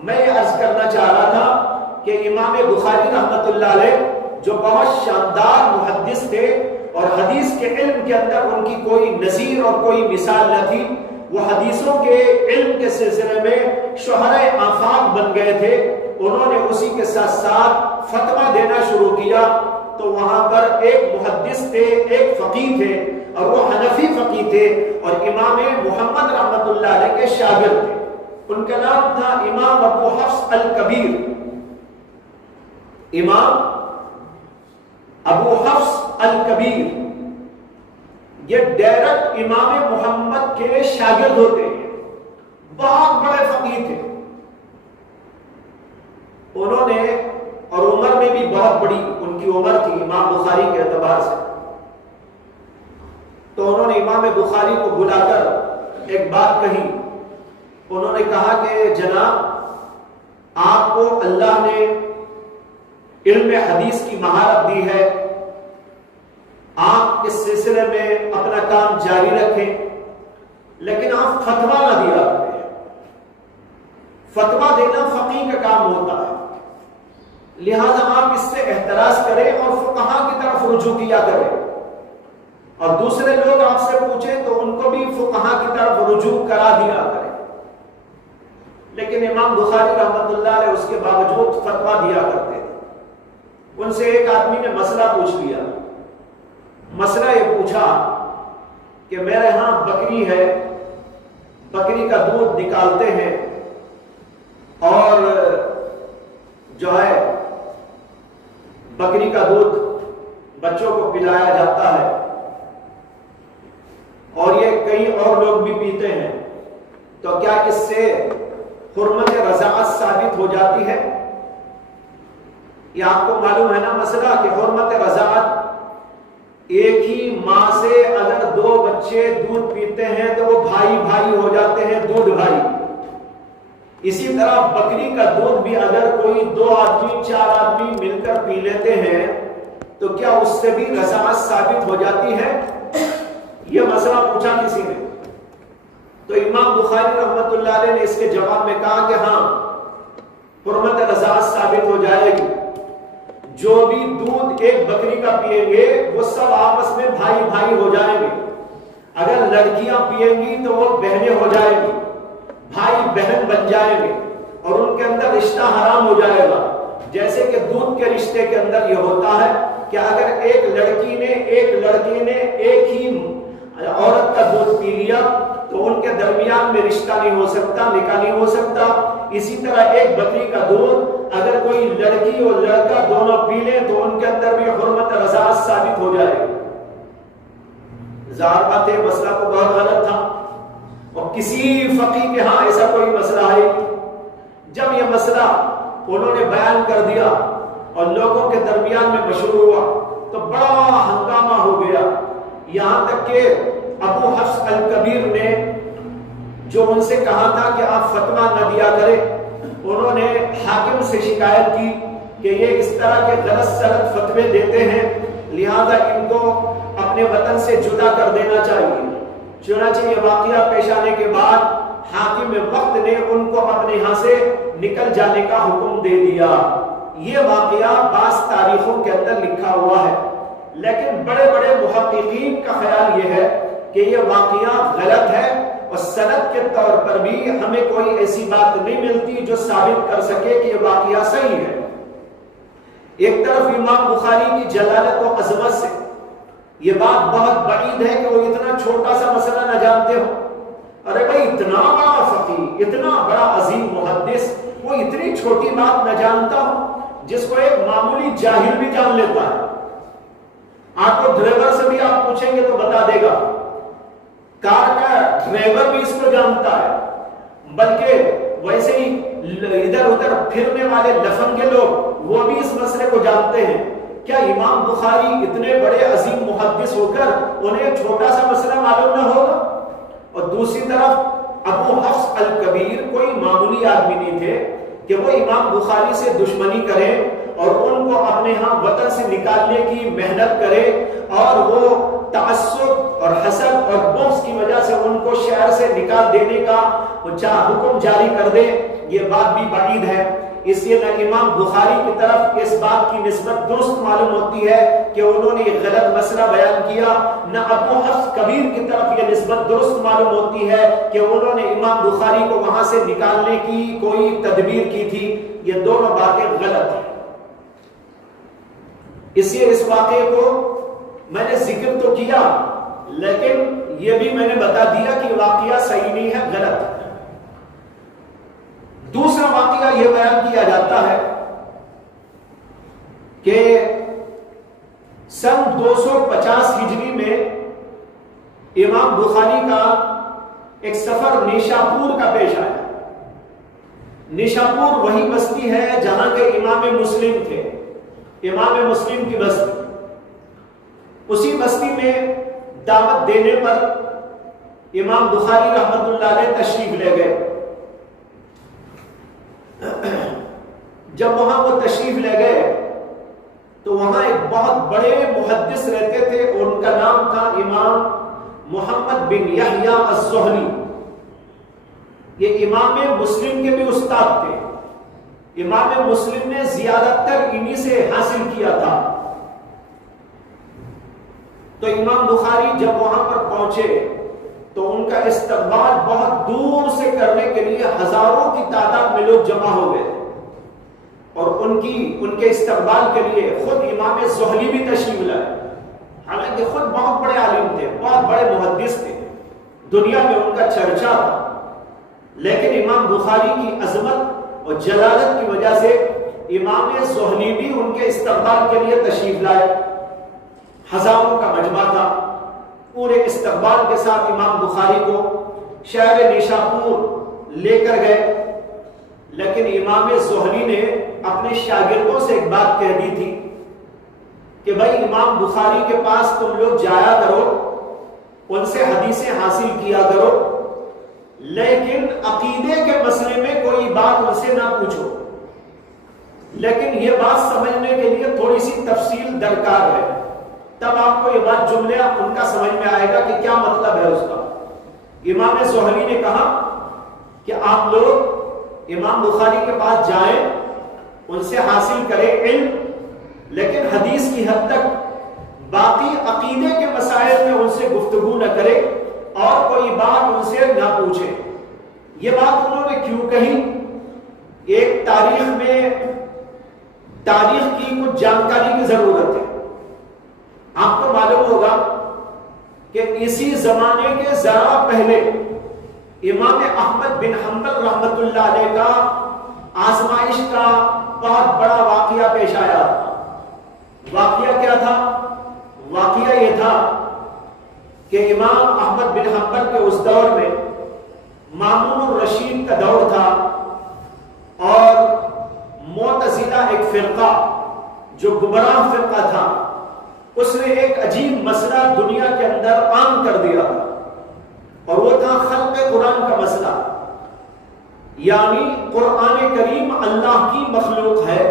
میں یہ عرض کرنا چاہ رہا تھا کہ امام بخاری رحمۃ اللہ علیہ جو بہت شاندار محدث تھے اور حدیث کے علم کے اندر ان کی کوئی نظیر اور کوئی مثال نہ تھی، وہ حدیثوں کے علم کے سلسلے میں شہرۂ آفاق بن گئے تھے۔ انہوں نے اسی کے ساتھ ساتھ فتویٰ دینا شروع کیا تو وہاں پر ایک محدث تھے، ایک فقیہ تھے اور وہ حنفی فقیہ تھے اور امام محمد رحمۃ اللہ علیہ کے شاگرد تھے۔ ان کا نام تھا امام ابو حفص الکبیر۔ امام ابو حفص الکبیر یہ ڈائریکٹ امام محمد کے شاگرد ہوتے ہیں، بہت بڑے فقیہ تھے۔ انہوں نے اور عمر میں بھی بہت بڑی ان کی عمر تھی امام بخاری کے اعتبار سے، تو انہوں نے امام بخاری کو بلا کر ایک بات کہی۔ انہوں نے کہا کہ جناب آپ کو اللہ نے علم حدیث کی مہارت دی ہے، آپ اس سلسلے میں اپنا کام جاری رکھیں، لیکن آپ فتویٰ نہ دیا کریں۔ فتویٰ دینا فقیہ کا کام ہوتا ہے، لہذا آپ اس سے احتراز کریں اور فقہاء کی طرف رجوع کیا کریں، اور دوسرے لوگ آپ سے پوچھیں تو ان کو بھی فقہاء کی طرف رجوع کرا دیا کریں۔ لیکن امام بخاری رحمۃ اللہ علیہ اس کے باوجود فتویٰ دیا کرتے تھے۔ ان سے ایک آدمی نے مسئلہ پوچھ لیا، مسئلہ یہ پوچھا کہ میرے ہاں بکری ہے، بکری کا دودھ نکالتے ہیں اور جو ہے بکری کا دودھ بچوں کو پلایا جاتا ہے اور یہ کئی اور لوگ بھی پیتے ہیں، تو کیا اس سے حرمت رضاعت ثابت ہو جاتی ہے؟ یہ آپ کو معلوم ہے نا مسئلہ کہ حرمت رضاعت ایک ہی ماں سے اگر دو بچے دودھ پیتے ہیں تو وہ بھائی بھائی ہو جاتے ہیں، دودھ بھائی۔ اسی طرح بکری کا دودھ بھی اگر کوئی دو آدمی چار آدمی مل کر پی لیتے ہیں تو کیا اس سے بھی رضاعت ثابت ہو جاتی ہے؟ یہ مسئلہ پوچھا کسی نے، تو امام بخاری رحمت اللہ علیہ نے اس کے جواب میں کہا کہ ہاں، حرمت رضاعت ثابت ہو جائے گی۔ جو بھی دودھ ایک بکری کا پیئیں گے وہ سب آپس میں بھائی بھائی ہو جائیں گے۔ اگر لڑکیاں پیئیں گی تو وہ بہنیں ہو جائیں گی، بھائی بہن بن جائیں گے، اور ان کے اندر رشتہ حرام ہو جائے گا۔ جیسے کہ دودھ کے رشتے کے اندر یہ ہوتا ہے کہ اگر ایک لڑکی نے ایک ہی عورت کا دودھ پی لیا تو ان کے درمیان میں رشتہ نہیں ہو سکتا، نکاح نہیں ہو سکتا۔ اسی طرح ایک بکری کا دودھ اگر کوئی لڑکی اور لڑکا دونوں پی لیں تو ان کے اندر بھی حرمت رضاعت ثابت ہو جائے گی۔ ظاہر بات ہے مسئلہ تو بہت غلط تھا، اور کسی فقیہ کے ہاں ایسا کوئی مسئلہ ہے۔ جب یہ مسئلہ انہوں نے بیان کر دیا اور لوگوں کے درمیان میں مشہور ہوا تو بڑا ہنگامہ ہو گیا، یہاں تک کہ ابو حفص الکبیر نے جو ان سے کہا تھا کہ آپ فتویٰ نہ دیا کریں، انہوں نے حاکم سے شکایت کی کہ یہ اس طرح کے غلط سلط فتوے دیتے ہیں، لہذا ان کو اپنے وطن سے جدا کر دینا چاہیے۔ چنانچہ یہ واقعہ پیش آنے کے بعد حاکم وقت نے ان کو اپنے یہاں سے نکل جانے کا حکم دے دیا۔ یہ واقعہ بعض تاریخوں کے اندر لکھا ہوا ہے، لیکن بڑے بڑے محققین کا خیال یہ ہے کہ یہ واقعہ غلط ہے، اور سند کے طور پر بھی ہمیں کوئی ایسی بات نہیں ملتی جو ثابت کر سکے کہ یہ واقعہ صحیح ہے۔ ایک طرف امام بخاری کی جلالت و عظمت سے یہ بات بہت بعید ہے کہ وہ اتنا چھوٹا سا مسئلہ نہ جانتے ہو۔ ارے بھائی، اتنا بڑا فقیہ، اتنا بڑا عظیم محدث، وہ اتنی چھوٹی بات نہ جانتا ہو جس کو ایک معمولی جاہل بھی جان لیتا ہے۔ آٹو ڈرائیور سے بھی آپ پوچھیں گے تو بتا دے گا، کار کا ڈرائیور بھی اس کو جانتا ہے، بلکہ ویسے ہی ادھر ادھر پھرنے والے لفنگے لوگ وہ بھی اس مسئلے کو جانتے ہیں۔ کیا امام بخاری اتنے بڑے عظیم محدث ہو کر انہیں ایک چھوٹا سا مسئلہ معلوم نہ ہوگا؟ اور دوسری طرف ابو حفص الکبیر کوئی معمولی آدمی نہیں تھے کہ وہ امام بخاری سے دشمنی کرے اور ان کو اپنے ہاں وطن سے نکالنے کی محنت کرے، اور وہ تعصب اور حسد اور بغض کی وجہ سے ان کو شہر سے نکال دینے کا حکم جاری کر دے۔ یہ بات بھی بعید ہے۔ اس لیے نہ امام بخاری کی طرف اس بات کی نسبت درست معلوم ہوتی ہے کہ انہوں نے ایک غلط مسئلہ بیان کیا، نہ ابو حفص کبیر کی طرف یہ نسبت درست معلوم ہوتی ہے کہ انہوں نے امام بخاری کو وہاں سے نکالنے کی کوئی تدبیر کی تھی۔ یہ دونوں باتیں غلط ہیں۔ اس لیے اس واقعے کو میں نے ذکر تو کیا، لیکن یہ بھی میں نے بتا دیا کہ واقعہ صحیح نہیں ہے، غلط ہے۔ دوسرا واقعہ یہ بیان کیا جاتا ہے کہ سن 250 ہجری میں امام بخاری کا ایک سفر نیشاپور کا پیش آیا۔ نیشاپور وہی بستی ہے جہاں کے امام مسلم تھے، امام مسلم کی بستی۔ اسی بستی میں دعوت دینے پر امام بخاری رحمت اللہ علیہ تشریف لے گئے۔ جب وہاں وہ تشریف لے گئے تو وہاں ایک بہت بڑے محدث رہتے تھے، ان کا نام تھا امام محمد بن یحییٰ الزہری۔ یہ امام مسلم کے بھی استاد تھے، امام مسلم نے زیادہ تر انہی سے حاصل کیا تھا۔ تو امام بخاری جب وہاں پر پہنچے تو ان کا استقبال بہت دور سے کرنے کے لیے ہزاروں کی تعداد میں لوگ جمع ہو گئے، اور ان کے استقبال کے لیے خود امام زہری بھی تشریف لائے۔ حالانکہ خود بہت بڑے عالم تھے، بہت بڑے محدث تھے، دنیا میں ان کا چرچا تھا، لیکن امام بخاری کی عظمت اور جلالت کی وجہ سے امام زہری بھی ان کے استقبال کے لیے تشریف لائے۔ ہزاروں کا مجمع تھا، پورے استقبال کے ساتھ امام بخاری کو شہر نیشاپور لے کر گئے۔ لیکن امام زہری نے اپنے شاگردوں سے ایک بات کہہ دی تھی کہ بھائی امام بخاری کے پاس تم لوگ جایا کرو، ان سے حدیثیں حاصل کیا کرو، لیکن عقیدے کے مسئلے میں کوئی بات ان سے نہ پوچھو۔ لیکن یہ بات سمجھنے کے لیے تھوڑی سی تفصیل درکار ہے، تب آپ کو یہ بات جملے ان کا سمجھ میں آئے گا کہ کیا مطلب ہے اس کا۔ امام زہری نے کہا کہ آپ لوگ امام بخاری کے پاس جائیں، ان سے حاصل کریں علم، لیکن حدیث کی حد تک باقی عقیدے کے مسائل میں ان سے گفتگو نہ کریں اور کوئی بات ان سے نہ پوچھیں۔ یہ بات انہوں نے کیوں کہی؟ ایک تاریخ میں تاریخ کی کچھ جانکاری کی ضرورت ہے۔ آپ کو معلوم ہوگا کہ اسی زمانے کے ذرا پہلے امام احمد بن حنبل رحمت اللہ علیہ کا آزمائش کا بہت بڑا واقعہ پیش آیا تھا۔ واقعہ کیا تھا؟ واقعہ یہ تھا کہ امام احمد بن حنبل کے اس دور میں مامون الرشید کا دور تھا، اور معتزلہ ایک فرقہ جو گمراہ فرقہ تھا، اس نے ایک عجیب مسئلہ دنیا کے اندر عام کر دیا تھا، اور وہ تھا خلق قرآن کا مسئلہ، یعنی قرآن کریم اللہ کی مخلوق ہے۔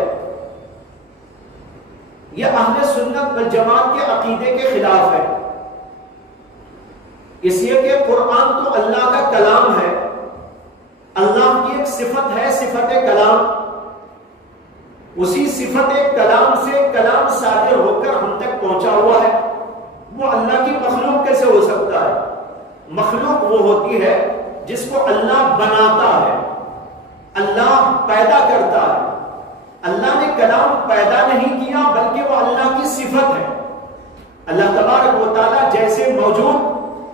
یہ اہل سنت والجماعت کے عقیدے کے خلاف ہے، اس لیے کہ قرآن تو اللہ کا کلام ہے، اللہ کی ایک صفت ہے صفت کلام، اسی صفت کلام سے کلام صادر ہو کر ہم تک پہنچا ہوا ہے، وہ اللہ کی مخلوق کیسے ہو سکتا ہے؟ مخلوق وہ ہوتی ہے جس کو اللہ بناتا ہے، اللہ پیدا کرتا ہے۔ اللہ نے کلام پیدا نہیں کیا بلکہ وہ اللہ کی صفت ہے۔ اللہ تبارک و تعالیٰ جیسے موجود،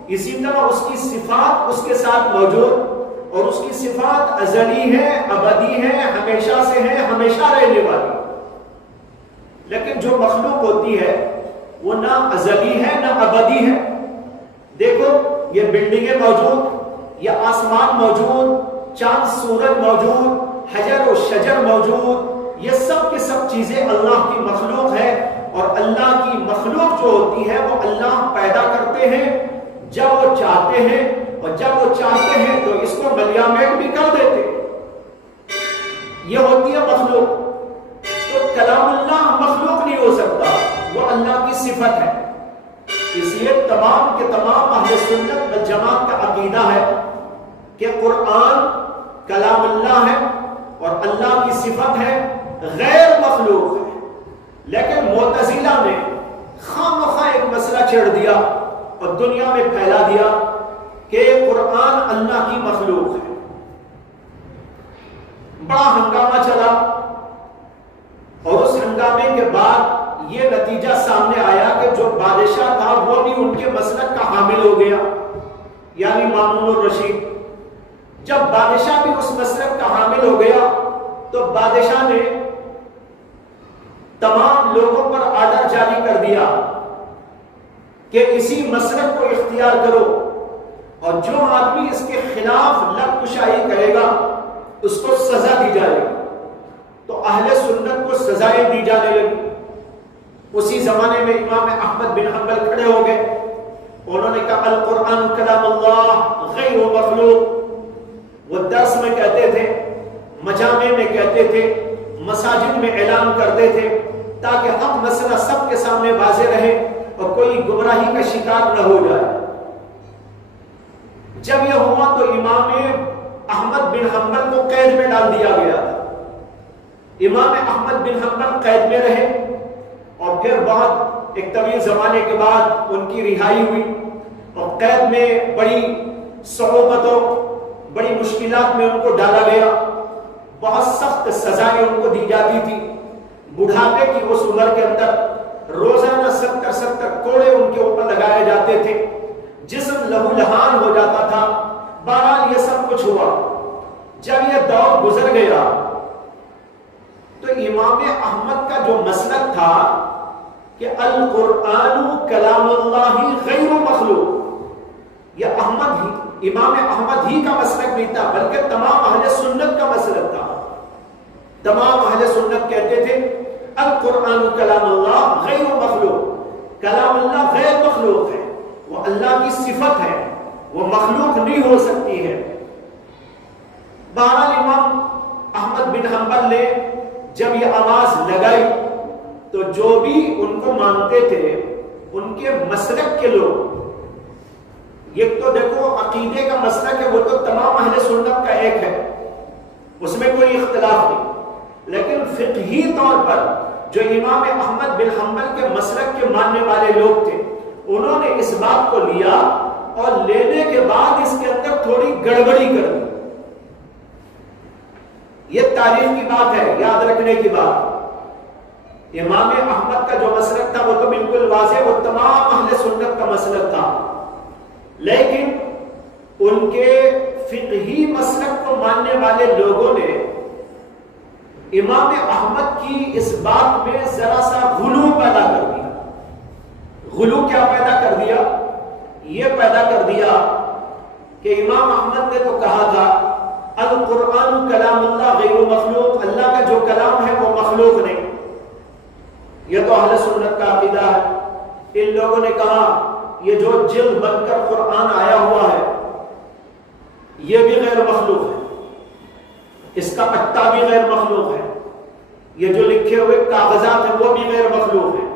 اسی طرح اس کی صفات اس کے ساتھ موجود، اور اس کی صفات ازلی ہے، ابدی ہے، ہمیشہ سے ہے، ہمیشہ رہنے والی۔ لیکن جو مخلوق ہوتی ہے وہ نہ ازلی ہے نہ ابدی ہے۔ دیکھو یہ بلڈنگیں موجود، یہ آسمان موجود، چاند سورج موجود، حجر و شجر موجود، یہ سب کی سب چیزیں اللہ کی مخلوق ہے، اور اللہ کی مخلوق جو ہوتی ہے وہ اللہ پیدا کرتے ہیں جب وہ چاہتے ہیں، اور جب وہ چاہتے ہیں تو اس کو ملیامت بھی کر دیتے۔ یہ ہوتی ہے مخلوق۔ تو کلام اللہ مخلوق نہیں ہو سکتا، وہ اللہ کی صفت ہے۔ اس لیے تمام کے تمام اہل سنت والجماعت کا عقیدہ ہے کہ قرآن کلام اللہ ہے اور اللہ کی صفت ہے، غیر مخلوق ہے۔ لیکن معتزلہ نے خواہ مخواہ ایک مسئلہ چھیڑ دیا اور دنیا میں پھیلا دیا کہ قرآن اللہ کی مخلوق ہے۔ بڑا ہنگامہ چلا، اور اس ہنگامے کے بعد یہ نتیجہ سامنے آیا کہ جو بادشاہ تھا وہ بھی ان کے مسلک کا حامل ہو گیا، یعنی مامون الرشید۔ جب بادشاہ بھی اس مسلک کا حامل ہو گیا تو بادشاہ نے تمام لوگوں پر آرڈر جاری کر دیا کہ اسی مسلک کو اختیار کرو، اور جو آدمی اس کے خلاف لب کشائی کرے گا اس کو سزا دی جائے گی۔ تو اہل سنت کو سزائیں دی جانے لگی۔ اسی زمانے میں امام احمد بن حنبل کھڑے ہو گئے، انہوں نے کہا القرآن کلام اللہ غیر مخلوق۔ وہ درس میں کہتے تھے، مجامع میں کہتے تھے، مساجد میں اعلان کرتے تھے، تاکہ حق مسئلہ سب کے سامنے واضح رہے اور کوئی گمراہی کا شکار نہ ہو جائے۔ جب یہ ہوا تو امام احمد بن حنبل کو قید میں ڈال دیا گیا تھا۔ امام احمد بن حنبل قید میں رہے، اور پھر بہت ایک طویل زمانے کے بعد ان کی رہائی ہوئی، اور قید میں بڑی صعوبتوں، بڑی مشکلات میں ان کو ڈالا گیا، بہت سخت سزائیں ان کو دی جاتی تھی۔ بڑھاپے کی اس عمر کے اندر روزانہ 70 کوڑے ان کے اوپر لگائے جاتے تھے، جسم لہو لہان ہو جاتا تھا۔ بہرحال یہ سب کچھ ہوا۔ جب یہ دور گزر گیا تو امام احمد کا جو مسلک تھا کہ القرآن کلام اللہ غیر مخلوق، یہ امام احمد ہی کا مسلک نہیں تھا بلکہ تمام اہل سنت کا مسلک تھا۔ تمام اہل سنت کہتے تھے القرآن کلام اللہ غیر مخلوق، کلام اللہ غیر مخلوق ہے، وہ اللہ کی صفت ہے، وہ مخلوق نہیں ہو سکتی ہے۔ بہرحال امام احمد بن حنبل نے جب یہ آواز لگائی تو جو بھی ان کو مانتے تھے ان کے مسلک کے لوگ، یہ تو دیکھو عقیدے کا مسلک ہے وہ تو تمام اہل سنت کا ایک ہے، اس میں کوئی اختلاف نہیں، لیکن فقہی طور پر جو امام احمد بن حنبل کے مسلک کے ماننے والے لوگ تھے انہوں نے اس بات کو لیا اور لینے کے بعد اس کے اندر تھوڑی گڑبڑی کر دی۔ یہ تاریخ کی بات ہے، یاد رکھنے کی بات۔ امام احمد کا جو مسلک تھا وہ تو بالکل واضح، وہ تمام اہل سنت کا مسلک تھا، لیکن ان کے فقہی مسلک کو ماننے والے لوگوں نے امام احمد کی اس بات میں ذرا سا غلو پیدا کر دیا۔ غلو کیا پیدا کر دیا؟ یہ پیدا کر دیا کہ امام احمد نے تو کہا تھا القرآن کلام اللہ غیر مخلوق، اللہ کا جو کلام ہے وہ مخلوق نہیں، یہ تو اہل سنت کا عقیدہ ہے۔ ان لوگوں نے کہا یہ جو جلد بن کر قرآن آیا ہوا ہے یہ بھی غیر مخلوق ہے، اس کا پٹا بھی غیر مخلوق ہے، یہ جو لکھے ہوئے کاغذات ہیں وہ بھی غیر مخلوق ہیں،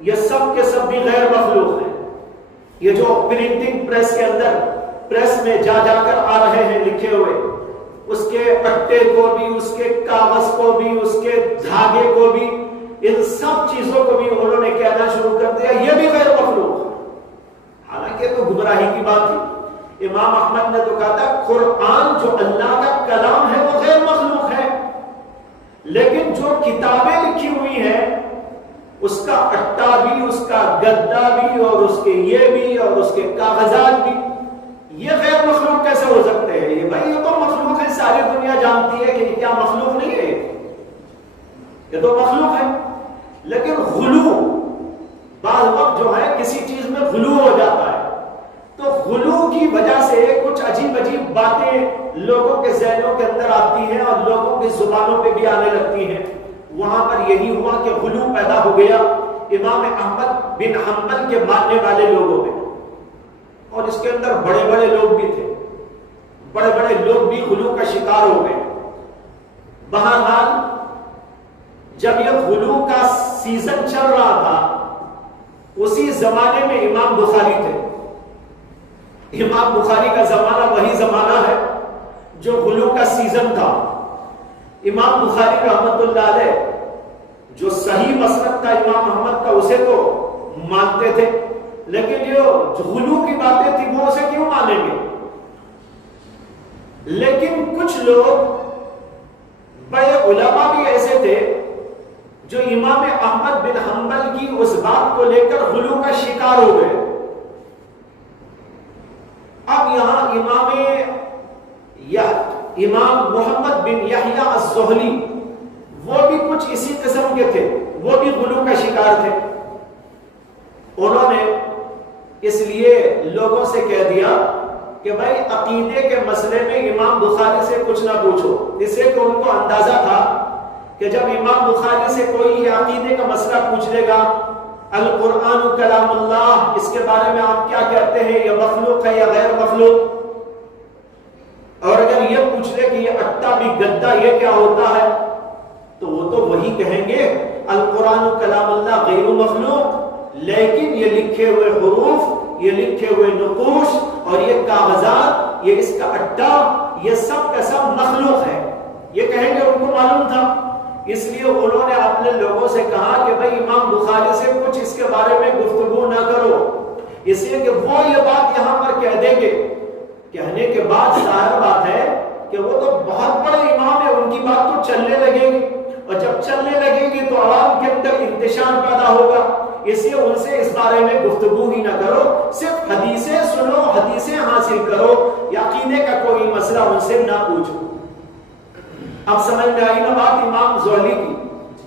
یہ سب کے سب بھی غیر مخلوق ہیں، یہ جو پرنٹنگ پریس کے اندر پریس میں جا جا کر آ رہے ہیں لکھے ہوئے، اس کے پٹے کو بھی، اس کے کاغذ کو بھی، اس کے دھاگے کو بھی، ان سب چیزوں کو بھی انہوں نے کہنا شروع کر دیا یہ بھی غیر مخلوق ہے۔ حالانکہ تو گمراہی کی بات تھی، امام احمد نے تو کہا تھا قرآن جو اللہ کا کلام ہے وہ غیر مخلوق ہے، لیکن جو کتابیں لکھی ہوئی ہیں اس کا اٹا بھی، اس کا گدا بھی، اور اس کے یہ بھی، اور اس کے کاغذات بھی، یہ غیر مخلوق کیسے ہو سکتے ہیں؟ یہ بھائی یہ تو مخلوق ہے، ساری دنیا جانتی ہے کہ یہ کیا مخلوق نہیں ہے، یہ تو مخلوق ہے۔ لیکن غلو بعض وقت جو ہے کسی چیز میں غلو ہو جاتا ہے، تو غلو کی وجہ سے کچھ عجیب عجیب باتیں لوگوں کے ذہنوں کے اندر آتی ہیں اور لوگوں کی زبانوں پہ بھی آنے لگتی ہیں۔ وہاں پر یہی ہوا کہ غلو پیدا ہو گیا امام احمد بن حنبل کے ماننے والے لوگوں میں، اور اس کے اندر بڑے بڑے لوگ بھی تھے، بڑے بڑے لوگ بھی غلو کا شکار ہو گئے۔ بہرحال جب یہ غلو کا سیزن چل رہا تھا اسی زمانے میں امام بخاری تھے۔ امام بخاری کا زمانہ وہی زمانہ ہے جو غلو کا سیزن تھا۔ امام بخاری رحمت اللہ علیہ جو صحیح مسلک تھا امام احمد کا اسے تو مانتے تھے، لیکن جو غلو کی باتیں تھی وہ اسے کیوں مانیں گے؟ لیکن کچھ لوگ بڑے علماء بھی ایسے تھے جو امام احمد بن حنبل کی اس بات کو لے کر غلو کا شکار ہو گئے۔ اب یہاں امام محمد بن یحییٰ الزہلی وہ بھی کچھ اسی قسم کے تھے، وہ بھی غلو کا شکار تھے۔ انہوں نے اس لیے لوگوں سے کہہ دیا کہ بھائی عقیدے کے مسئلے میں امام بخاری سے کچھ نہ پوچھو، اس سے کہ ان کو اندازہ تھا کہ جب امام بخاری سے کوئی عقیدے کا مسئلہ پوچھ لے گا القرآن کلام اللہ، اس کے بارے میں آپ کیا کہتے ہیں، یہ مخلوق ہے یا غیر مخلوق، اور اگر یہ پوچھ لے کہ یہ اٹا بھی گدا یہ کیا ہوتا ہے تو وہ تو وہی کہیں گے القرآن کلام اللہ غیر مخلوق، لیکن یہ لکھے ہوئے حروف، یہ لکھے ہوئے نقوش اور یہ کاغذات، یہ اس کا اٹا، یہ سب کا سب مخلوق ہے، یہ کہیں گے، ان کو معلوم تھا۔ اس لیے انہوں نے اپنے لوگوں سے کہا کہ بھائی امام بخاری سے کچھ اس کے بارے میں گفتگو نہ کرو، اس لیے کہ وہ یہ بات یہاں پر کہہ دیں گے۔ کہنے کے بعد ظاہر بات ہے کہ وہ تو بہت بڑے امام ہیں، ان کی بات تو چلنے لگے گی، اور جب چلنے لگے گی تو عوام کے اندر انتشار پیدا ہوگا، اس لیے ان سے اس بارے میں گفتگو ہی نہ کرو، صرف حدیثیں سنو، حدیثیں حاصل کرو، یا عقیدے کا کوئی مسئلہ ان سے نہ پوچھو۔ اب سمجھ میں آئی نا بات امام زہلی کی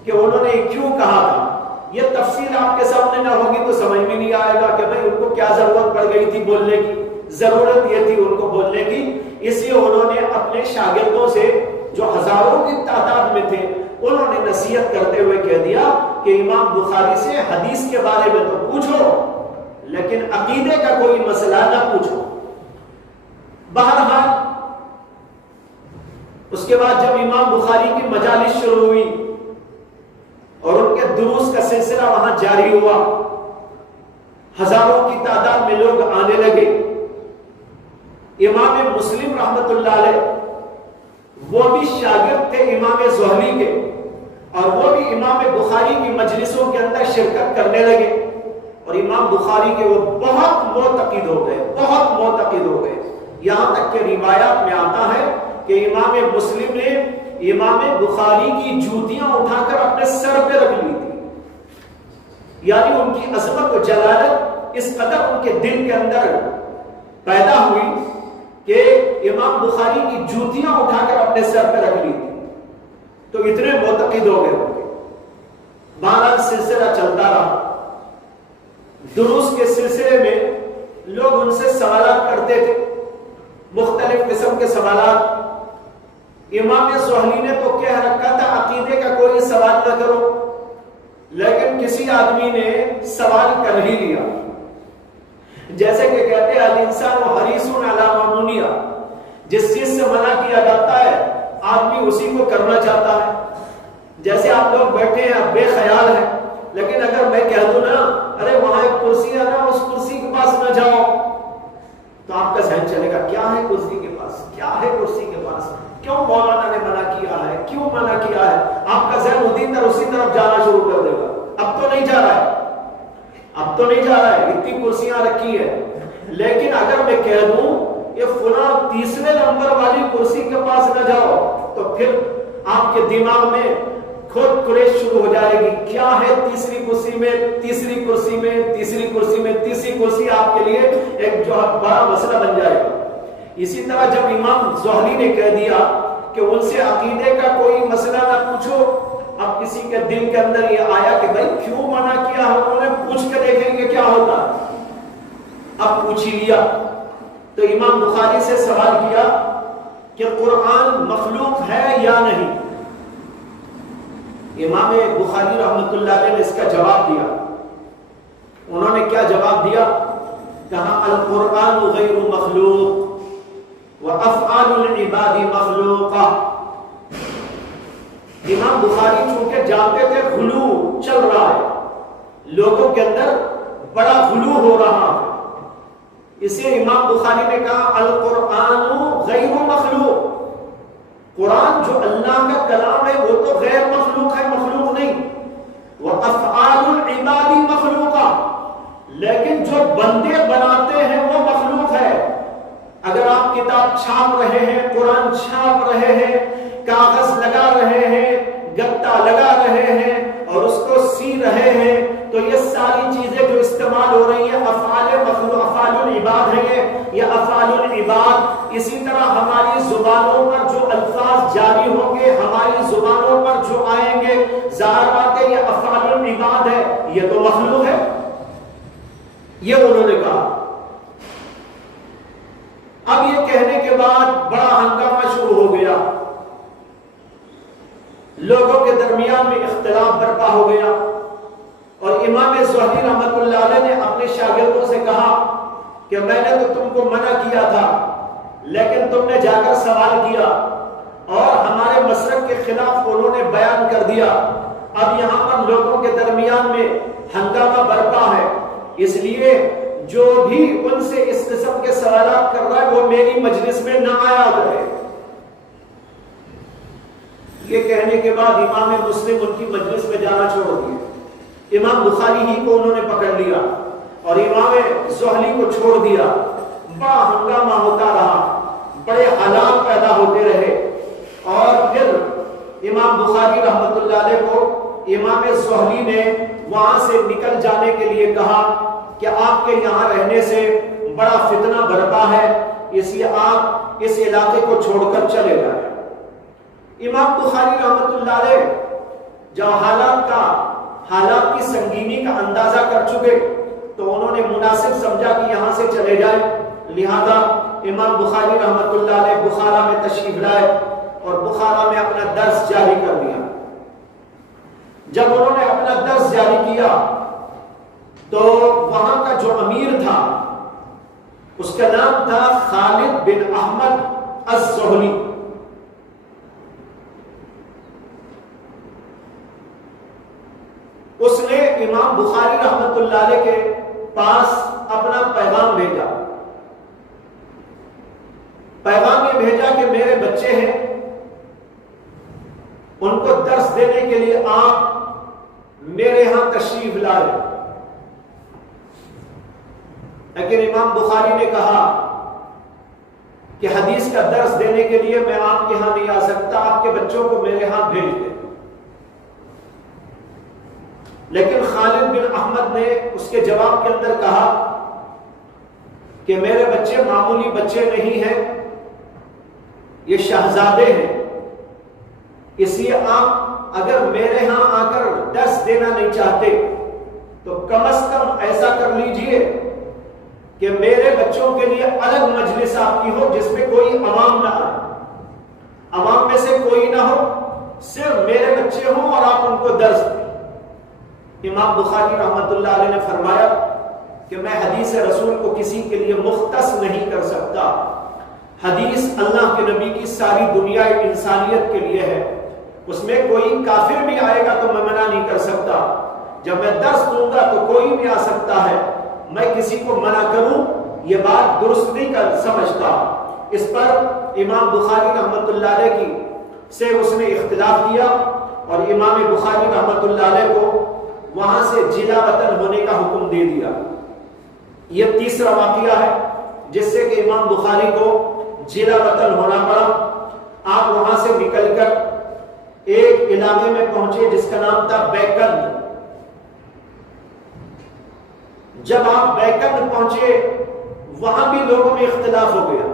کہ انہوں نے کیوں کہا تھا؟ یہ تفصیل آپ کے سامنے نہ ہوگی تو سمجھ میں نہیں آئے گا کہ بھئی ان کو کیا ضرورت پڑ گئی تھی بولنے کی، ضرورت یہ تھی ان کو بولنے کی، اس لیے انہوں نے اپنے شاگردوں سے جو ہزاروں کی تعداد میں تھے انہوں نے نصیحت کرتے ہوئے کہہ دیا کہ امام بخاری سے حدیث کے بارے میں تو پوچھو لیکن عقیدے کا کوئی مسئلہ نہ پوچھو۔ بہرحال اس کے بعد جب امام بخاری کی مجالس شروع ہوئی اجتماع جاری ہوا، ہزاروں کی تعداد میں لوگ آنے لگے۔ امام مسلم رحمت اللہ علیہ وہ بھی شاگرد تھے امام زہلی کے، اور وہ بھی امام بخاری کی مجلسوں کے اندر شرکت کرنے لگے، اور امام بخاری کے وہ بہت معتقد ہو گئے، بہت معتقد ہو گئے، یہاں تک کہ روایات میں آتا ہے کہ امام مسلم نے امام بخاری کی جوتیاں اٹھا کر اپنے سر پہ رکھ لی تھی، یعنی ان کی عظمت و جلالت اس قدر ان کے دل کے اندر پیدا ہوئی کہ امام بخاری کی جوتیاں اٹھا کر اپنے سر پہ رکھ لی تھی، تو اتنے معتقد ہو گئے ہوں گے۔ بہرحال سلسلہ چلتا رہا، دروس کے سلسلے میں لوگ ان سے سوالات کرتے تھے، مختلف قسم کے سوالات۔ امام زہلی نے تو کہہ رکھا تھا عقیدے کا کوئی سوال نہ کرو، لیکن کسی آدمی نے سوال کر ہی لیا، جیسے کہ کہتے ہیں الانسان حریص علی ما منع، جس چیز سے منع کیا جاتا ہے آدمی اسی کو کرنا چاہتا ہے۔ جیسے آپ لوگ بیٹھے ہیں، اب بے خیال ہے، لیکن اگر میں کہہ دوں نا ارے وہاں ایک کرسی ہے نا، اس کرسی کے پاس نہ جاؤ، تو آپ کا ذہن چلے گا کیا ہے کرسی کے پاس، کیا ہے کرسی کے پاس، کیوں مولانا نے منع کیا ہے، کیوں منع کیا ہے؟ آپ کا ذہن اسی طرف جانا شروع کر دے گا۔ اب تو نہیں جا رہا ہے، اب تو نہیں جا رہا ہے، اتنی کرسیاں رکھی ہے، لیکن اگر میں کہہ دوں یہ فلاں تیسرے نمبر والی کرسی کے پاس نہ جاؤ، تو پھر آپ کے دماغ میں خود کریش شروع ہو جائے گی، کیا ہے تیسری کرسی میں، تیسری کرسی میں، تیسری کرسی میں، تیسری کرسی آپ کے لیے ایک جو بڑا مسئلہ بن جائے گا۔ اسی طرح جب امام زہلی نے کہہ دیا کہ ان سے عقیدے کا کوئی مسئلہ نہ پوچھو، اب کسی کے دل کے اندر یہ آیا کہ بھائی کیوں منع کیا ہے، انہوں نے پوچھ کے دیکھیں گے کیا ہوتا ہے، اب پوچھ ہی لیا۔ تو امام بخاری سے سوال کیا کہ قرآن مخلوق ہے یا نہیں؟ امام بخاری رحمت اللہ علیہ نے اس کا جواب دیا۔ انہوں نے کیا جواب دیا؟ کہا القرآن غیر مخلوق وافعال العباد مخلوقہ۔ امام بخاری چونکہ جانتے تھے غلو چل رہا ہے، لوگوں کے اندر بڑا غلو ہو رہا ہے، اسے امام بخاری نے کہا القرآن غیر مخلوق، قرآن جو اللہ کا کلام ہے وہ تو غیر مخلوق ہے، مخلوق نہیں۔ وافعال العباد مخلوقہ، لیکن جو بندے بناتے ہیں وہ مخلوق ہے۔ اگر آپ کتاب چھاپ رہے ہیں، قرآن چھاپ رہے ہیں، کاغذ لگا رہے ہیں، گتا لگا رہے ہیں اور اس کو سی رہے ہیں، تو یہ ساری چیزیں جو استعمال ہو رہی ہیں افعال مخلوق، افعال العباد ہیں یہ افعال العباد۔ اسی طرح ہماری زبانوں پر جو الفاظ جاری ہوں گے، ہماری زبانوں پر جو آئیں گے، ظاہر بات ہے یہ افعال العباد ہے، یہ تو مخلوق ہے، یہ انہوں نے کہا۔ اب یہ کہنے کے بعد بڑا ہنگامہ شروع ہو گیا، لوگوں کے درمیان میں اختلاف برپا ہو گیا، اور امام زہری رحمت اللہ علیہ نے اپنے شاگردوں سے کہا کہ میں نے تو تم کو منع کیا تھا، لیکن تم نے جا کر سوال کیا اور ہمارے مسلک کے خلاف انہوں نے بیان کر دیا، اب یہاں پر لوگوں کے درمیان میں ہنگامہ برپا ہے، اس لیے جو بھی ان سے اس قسم کے سوالات کر رہا ہے وہ میری مجلس میں نہ آیا کرے۔ یہ کہنے کے بعد امام مسلم ان کی مجلس میں جانا چھوڑ دیا، امام بخاری ہی کو انہوں نے پکڑ لیا اور امام زہلی کو چھوڑ دیا۔ بڑا ہنگامہ ہوتا رہا، بڑے حالات پیدا ہوتے رہے، اور پھر امام بخاری رحمت اللہ علیہ کو امام زہلی نے وہاں سے نکل جانے کے لیے کہا کہ آپ کے یہاں رہنے سے بڑا فتنہ برپا ہے، اس لیے آپ اس علاقے کو چھوڑ کر چلے جائیں۔ امام بخاری رحمت اللہ علیہ جب حالات کی سنگینی کا اندازہ کر چکے تو انہوں نے مناسب سمجھا کہ یہاں سے چلے جائیں، لہذا امام بخاری رحمت اللہ علیہ بخارا میں تشریف لائے اور بخارا میں اپنا درس جاری کر دیا۔ جب انہوں نے اپنا درس جاری کیا تو وہاں کا جو امیر تھا اس کا نام تھا خالد بن احمد الزہلی۔ اس نے امام امام بخاری رحمت اللہ علیہ کے پاس اپنا پیغام بھیجا. پیغام یہ بھیجا کہ میرے بچے ہیں، ان کو درس دینے کے لیے آپ میرے ہاں تشریف لائے. لیکن امام بخاری نے کہا کہ حدیث کا درس دینے کے لیے میں آپ کے ہاں نہیں آ سکتا، آپ کے بچوں کو میرے ہاں بھیج دیں. لیکن خالد بن احمد نے اس کے جواب کے اندر کہا کہ میرے بچے معمولی بچے نہیں ہیں، یہ شہزادے ہیں، اس لیے آپ اگر میرے ہاں آ کر درس دینا نہیں چاہتے تو کم از کم ایسا کر لیجئے کہ میرے بچوں کے لیے الگ مجلس آپ کی ہو جس میں کوئی عوام نہ آئے، عوام میں سے کوئی نہ ہو، صرف میرے بچے ہوں اور آپ ان کو درس دیں. امام بخاری رحمت اللہ علیہ نے فرمایا کہ میں حدیث رسول کو کسی کے لیے مختص نہیں کر سکتا. حدیث اللہ کے نبی کی ساری دنیا انسانیت کے لیے ہے، اس میں کوئی کافر بھی آئے گا تو میں منع نہیں کر سکتا. جب میں درس دوں گا تو کوئی بھی آ سکتا ہے، میں کسی کو منع کروں یہ بات درست نہیں کر سمجھتا. اس پر امام بخاری رحمت اللہ علیہ کی سے اس نے اختلاف کیا اور امام بخاری رحمت اللہ علیہ کو وہاں سے جلا وطن ہونے کا حکم دے دیا. یہ تیسرا واقعہ ہے جس سے کہ امام بخاری کو جلا وطن ہونا پڑا. آپ وہاں سے نکل کر ایک علاقے میں پہنچے جس کا نام تھا بیکند. جب آپ بیکند پہنچے وہاں بھی لوگوں میں اختلاف ہو گیا.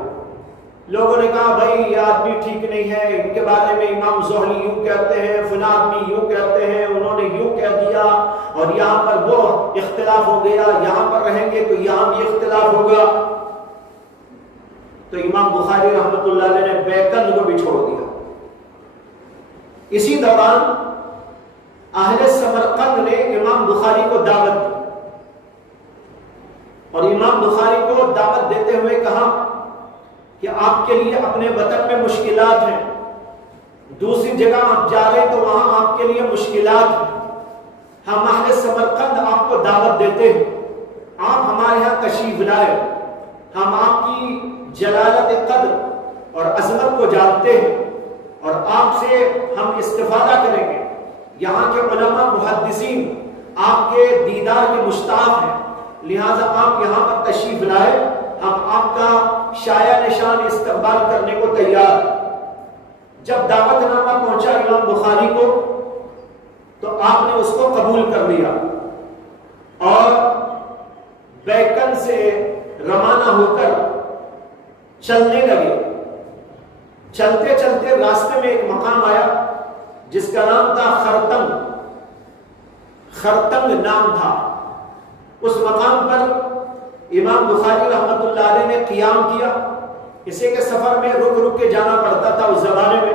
لوگوں نے کہا بھائی یہ آدمی ٹھیک نہیں ہے، ان کے بارے میں امام زہری یوں کہتے ہیں، فلاں آدمی یوں کہتے ہیں، انہوں نے یوں کہہ دیا، اور یہاں پر وہ اختلاف ہو گیا، یہاں پر رہیں گے تو یہاں بھی اختلاف ہوگا. تو امام بخاری رحمت اللہ علیہ نے بیکند کو بھی چھوڑ دیا. اسی دوران اہل سمرقند نے امام بخاری کو دعوت دی اور امام بخاری کو دعوت دیتے ہوئے کہا کہ آپ کے لیے اپنے وطن میں مشکلات ہیں، دوسری جگہ آپ جا رہے تو وہاں آپ کے لیے مشکلات ہیں. ہم اہل سمرقند آپ کو دعوت دیتے ہیں، آپ ہمارے یہاں تشریف لائے. ہم آپ کی جلالت قدر اور عظمت کو جانتے ہیں اور آپ سے ہم استفادہ کریں گے. یہاں کے علماء محدثین آپ کے دیدار کے مشتاق ہیں، لہٰذا آپ یہاں پر تشریف لائے، ہم آپ کا شایع نشان استقبال کرنے کو تیار. جب دعوت نامہ پہنچا امام بخاری کو تو آپ نے اس کو قبول کر لیا اور بیکن سے روانہ ہو کر چلنے لگے. چلتے چلتے راستے میں ایک مقام آیا جس کا نام تھا خرتنگ. خرتنگ نام تھا. اس مقام پر امام بخاری رحمت اللہ علیہ نے قیام کیا. اسے کے سفر میں رک رک کے جانا پڑتا تھا اس زمانے میں،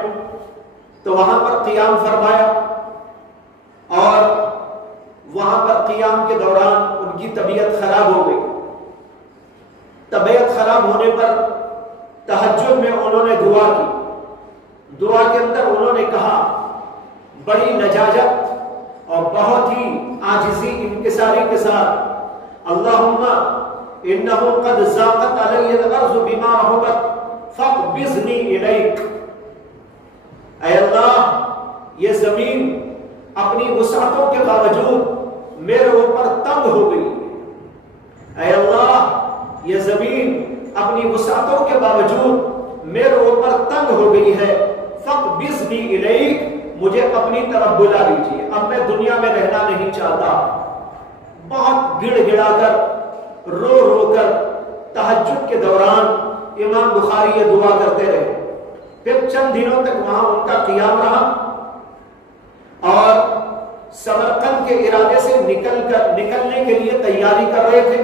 تو وہاں پر قیام فرمایا اور وہاں پر قیام کے دوران ان کی طبیعت خراب ہو گئی. طبیعت خراب ہونے پر تہجد میں انہوں نے دعا کی. دعا کے اندر انہوں نے کہا بڑی لجاجت اور بہت ہی عاجزی انکساری کے ساتھ، اللہم انہو قد ضاقت علی الارض بما رحبت فاقبضنی الیک. اے اللہ یہ زمین اپنی وسعتوں کے باوجود میرے اوپر تنگ ہو گئی. اے اللہ یہ زمین اپنی وسعتوں کے باوجود میرے اوپر تنگ ہو گئی ہے، فاقبضنی الیک، مجھے اپنی طرف بلا لیجیے، اب میں دنیا میں رہنا نہیں چاہتا. بہت گڑ گڑا کر رو رو کر تہجد کے دوران امام بخاری یہ دعا کرتے رہے. پھر چند دنوں تک وہاں ان کا قیام رہا اور سمرقند کے ارادے سے نکلنے کے لیے تیاری کر رہے تھے.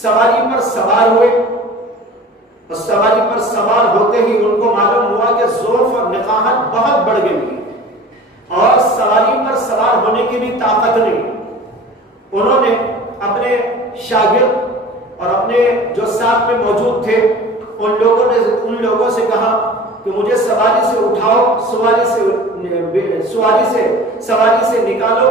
سواری پر سوار ہوئے اور سواری پر سوار ہوتے ہی ان کو معلوم ہوا کہ ذوف اور نقاہت بہت بڑھ گئی اور سواری پر سوار ہونے کی بھی طاقت نہیں. انہوں نے اپنے شاگرد اور اپنے جو ساتھ میں موجود تھے ان لوگوں سے کہا کہ مجھے سواری سے اٹھاؤ، سواری سے نکالو.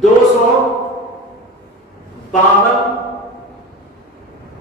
252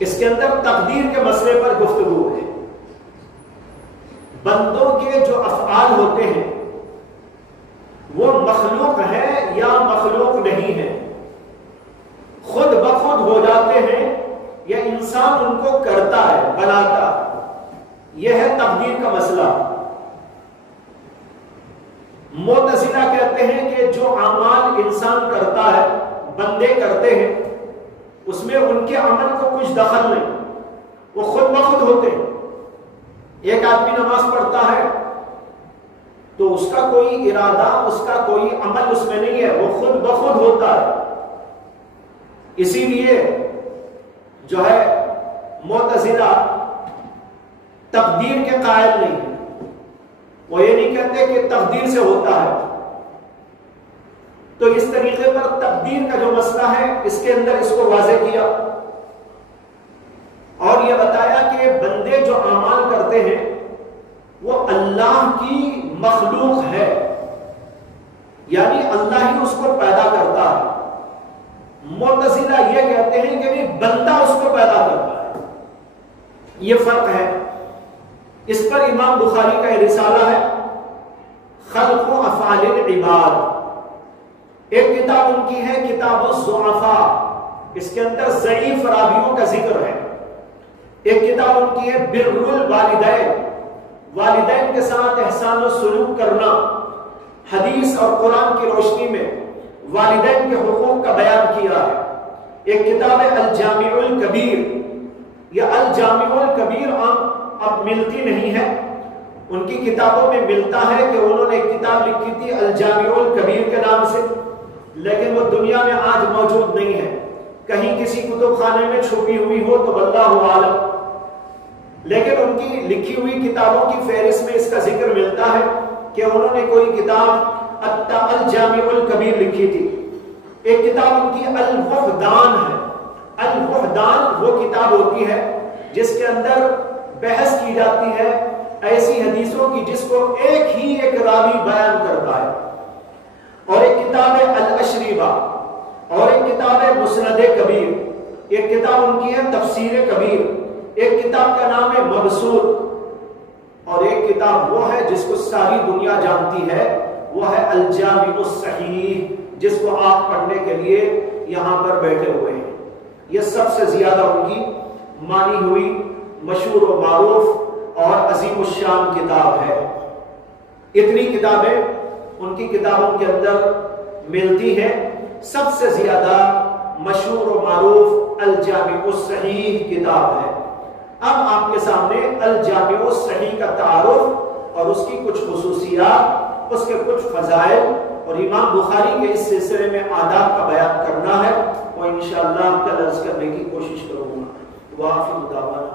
اس کے اندر تقدیر کے مسئلے پر گفتگو ہے. بندوں کے جو افعال ہوتے ہیں وہ مخلوق ہے یا مخلوق نہیں ہے، خود بخود ہو جاتے ہیں یا انسان ان کو کرتا ہے، بناتا. یہ ہے تقدیر کا مسئلہ. معتزلہ کہتے ہیں کہ جو اعمال انسان کرتا ہے، بندے کرتے ہیں، اس میں ان کے عمل کو کچھ دخل نہیں، وہ خود بخود ہوتے ہیں. ایک آدمی نماز پڑھتا ہے تو اس کا کوئی ارادہ، اس کا کوئی عمل اس میں نہیں ہے، وہ خود بخود ہوتا ہے. اسی لیے جو ہے معتزلہ تقدیر کے قائل نہیں ہے. وہ یہ نہیں کہتے کہ تقدیر سے ہوتا ہے. تو اس طریقے پر تقدیر کا جو مسئلہ ہے اس کے اندر اس کو واضح کیا اور یہ بتایا کہ بندے جو اعمال کرتے ہیں وہ اللہ کی مخلوق ہے، یعنی اللہ ہی اس کو پیدا کرتا ہے. معتزلہ یہ کہتے ہیں کہ بندہ اس کو پیدا کرتا ہے. یہ فرق ہے. اس پر امام بخاری کا رسالہ ہے خلق و افعال العباد. ایک کتاب ان کی ہے کتاب الضعفاء، اس کے اندر ضعیف راویوں کا ذکر ہے. ایک کتاب ان کی ہے بر الوالدین، والدین کے ساتھ احسان و سلوک کرنا، حدیث اور قرآن کی روشنی میں والدین کے حقوق کا بیان کیا ہے. ایک کتاب ہے الجامع الکبیر. یہ الجامع الکبیر اب ملتی نہیں ہے، ان کی کتابوں میں ملتا ہے کہ انہوں نے ایک کتاب لکھی تھی الجامع الکبیر کے نام سے، لیکن وہ دنیا میں آج موجود نہیں ہے. کہیں کسی کتب خانے میں چھپی ہوئی ہو تو واللہ عالم، لیکن ان کی لکھی ہوئی کتابوں کی فہرست میں اس کا ذکر ملتا ہے کہ انہوں نے کوئی کتاب الجامع الکبیر لکھی تھی. ایک کتاب ان کی الوحدان ہے. الوحدان وہ کتاب ہوتی ہے جس کے اندر بحث کی جاتی ہے ایسی حدیثوں کی جس کو ایک ہی ایک راوی بیان کرتا ہے. اور ایک کتاب ہے الاشربہ، اور ایک کتاب ہے مسند کبیر. ایک کتاب ان کی ہے تفسیر کبیر. ایک کتاب کا نام ہے مبسوط، اور ایک کتاب وہ ہے جس کو ساری دنیا جانتی ہے، وہ ہے الجامع الصحیح، جس کو آپ پڑھنے کے لیے یہاں پر بیٹھے ہوئے ہیں. یہ سب سے زیادہ ان کی مانی ہوئی مشہور و معروف اور عظیم الشان کتاب ہے. اتنی کتابیں ان کی کتابوں کے اندر ملتی ہیں. سب سے زیادہ مشہور و معروف الجامع الصحیح کتاب ہے. اب آپ کے سامنے الجامع الصحیح کا تعارف اور اس کی کچھ خصوصیات، اس کے کچھ فضائل اور امام بخاری کے اس سلسلے میں آداب کا بیان کرنا ہے، وہ انشاءاللہ کل عرض کرنے کی کوشش کروں گا. وآخر دعوانا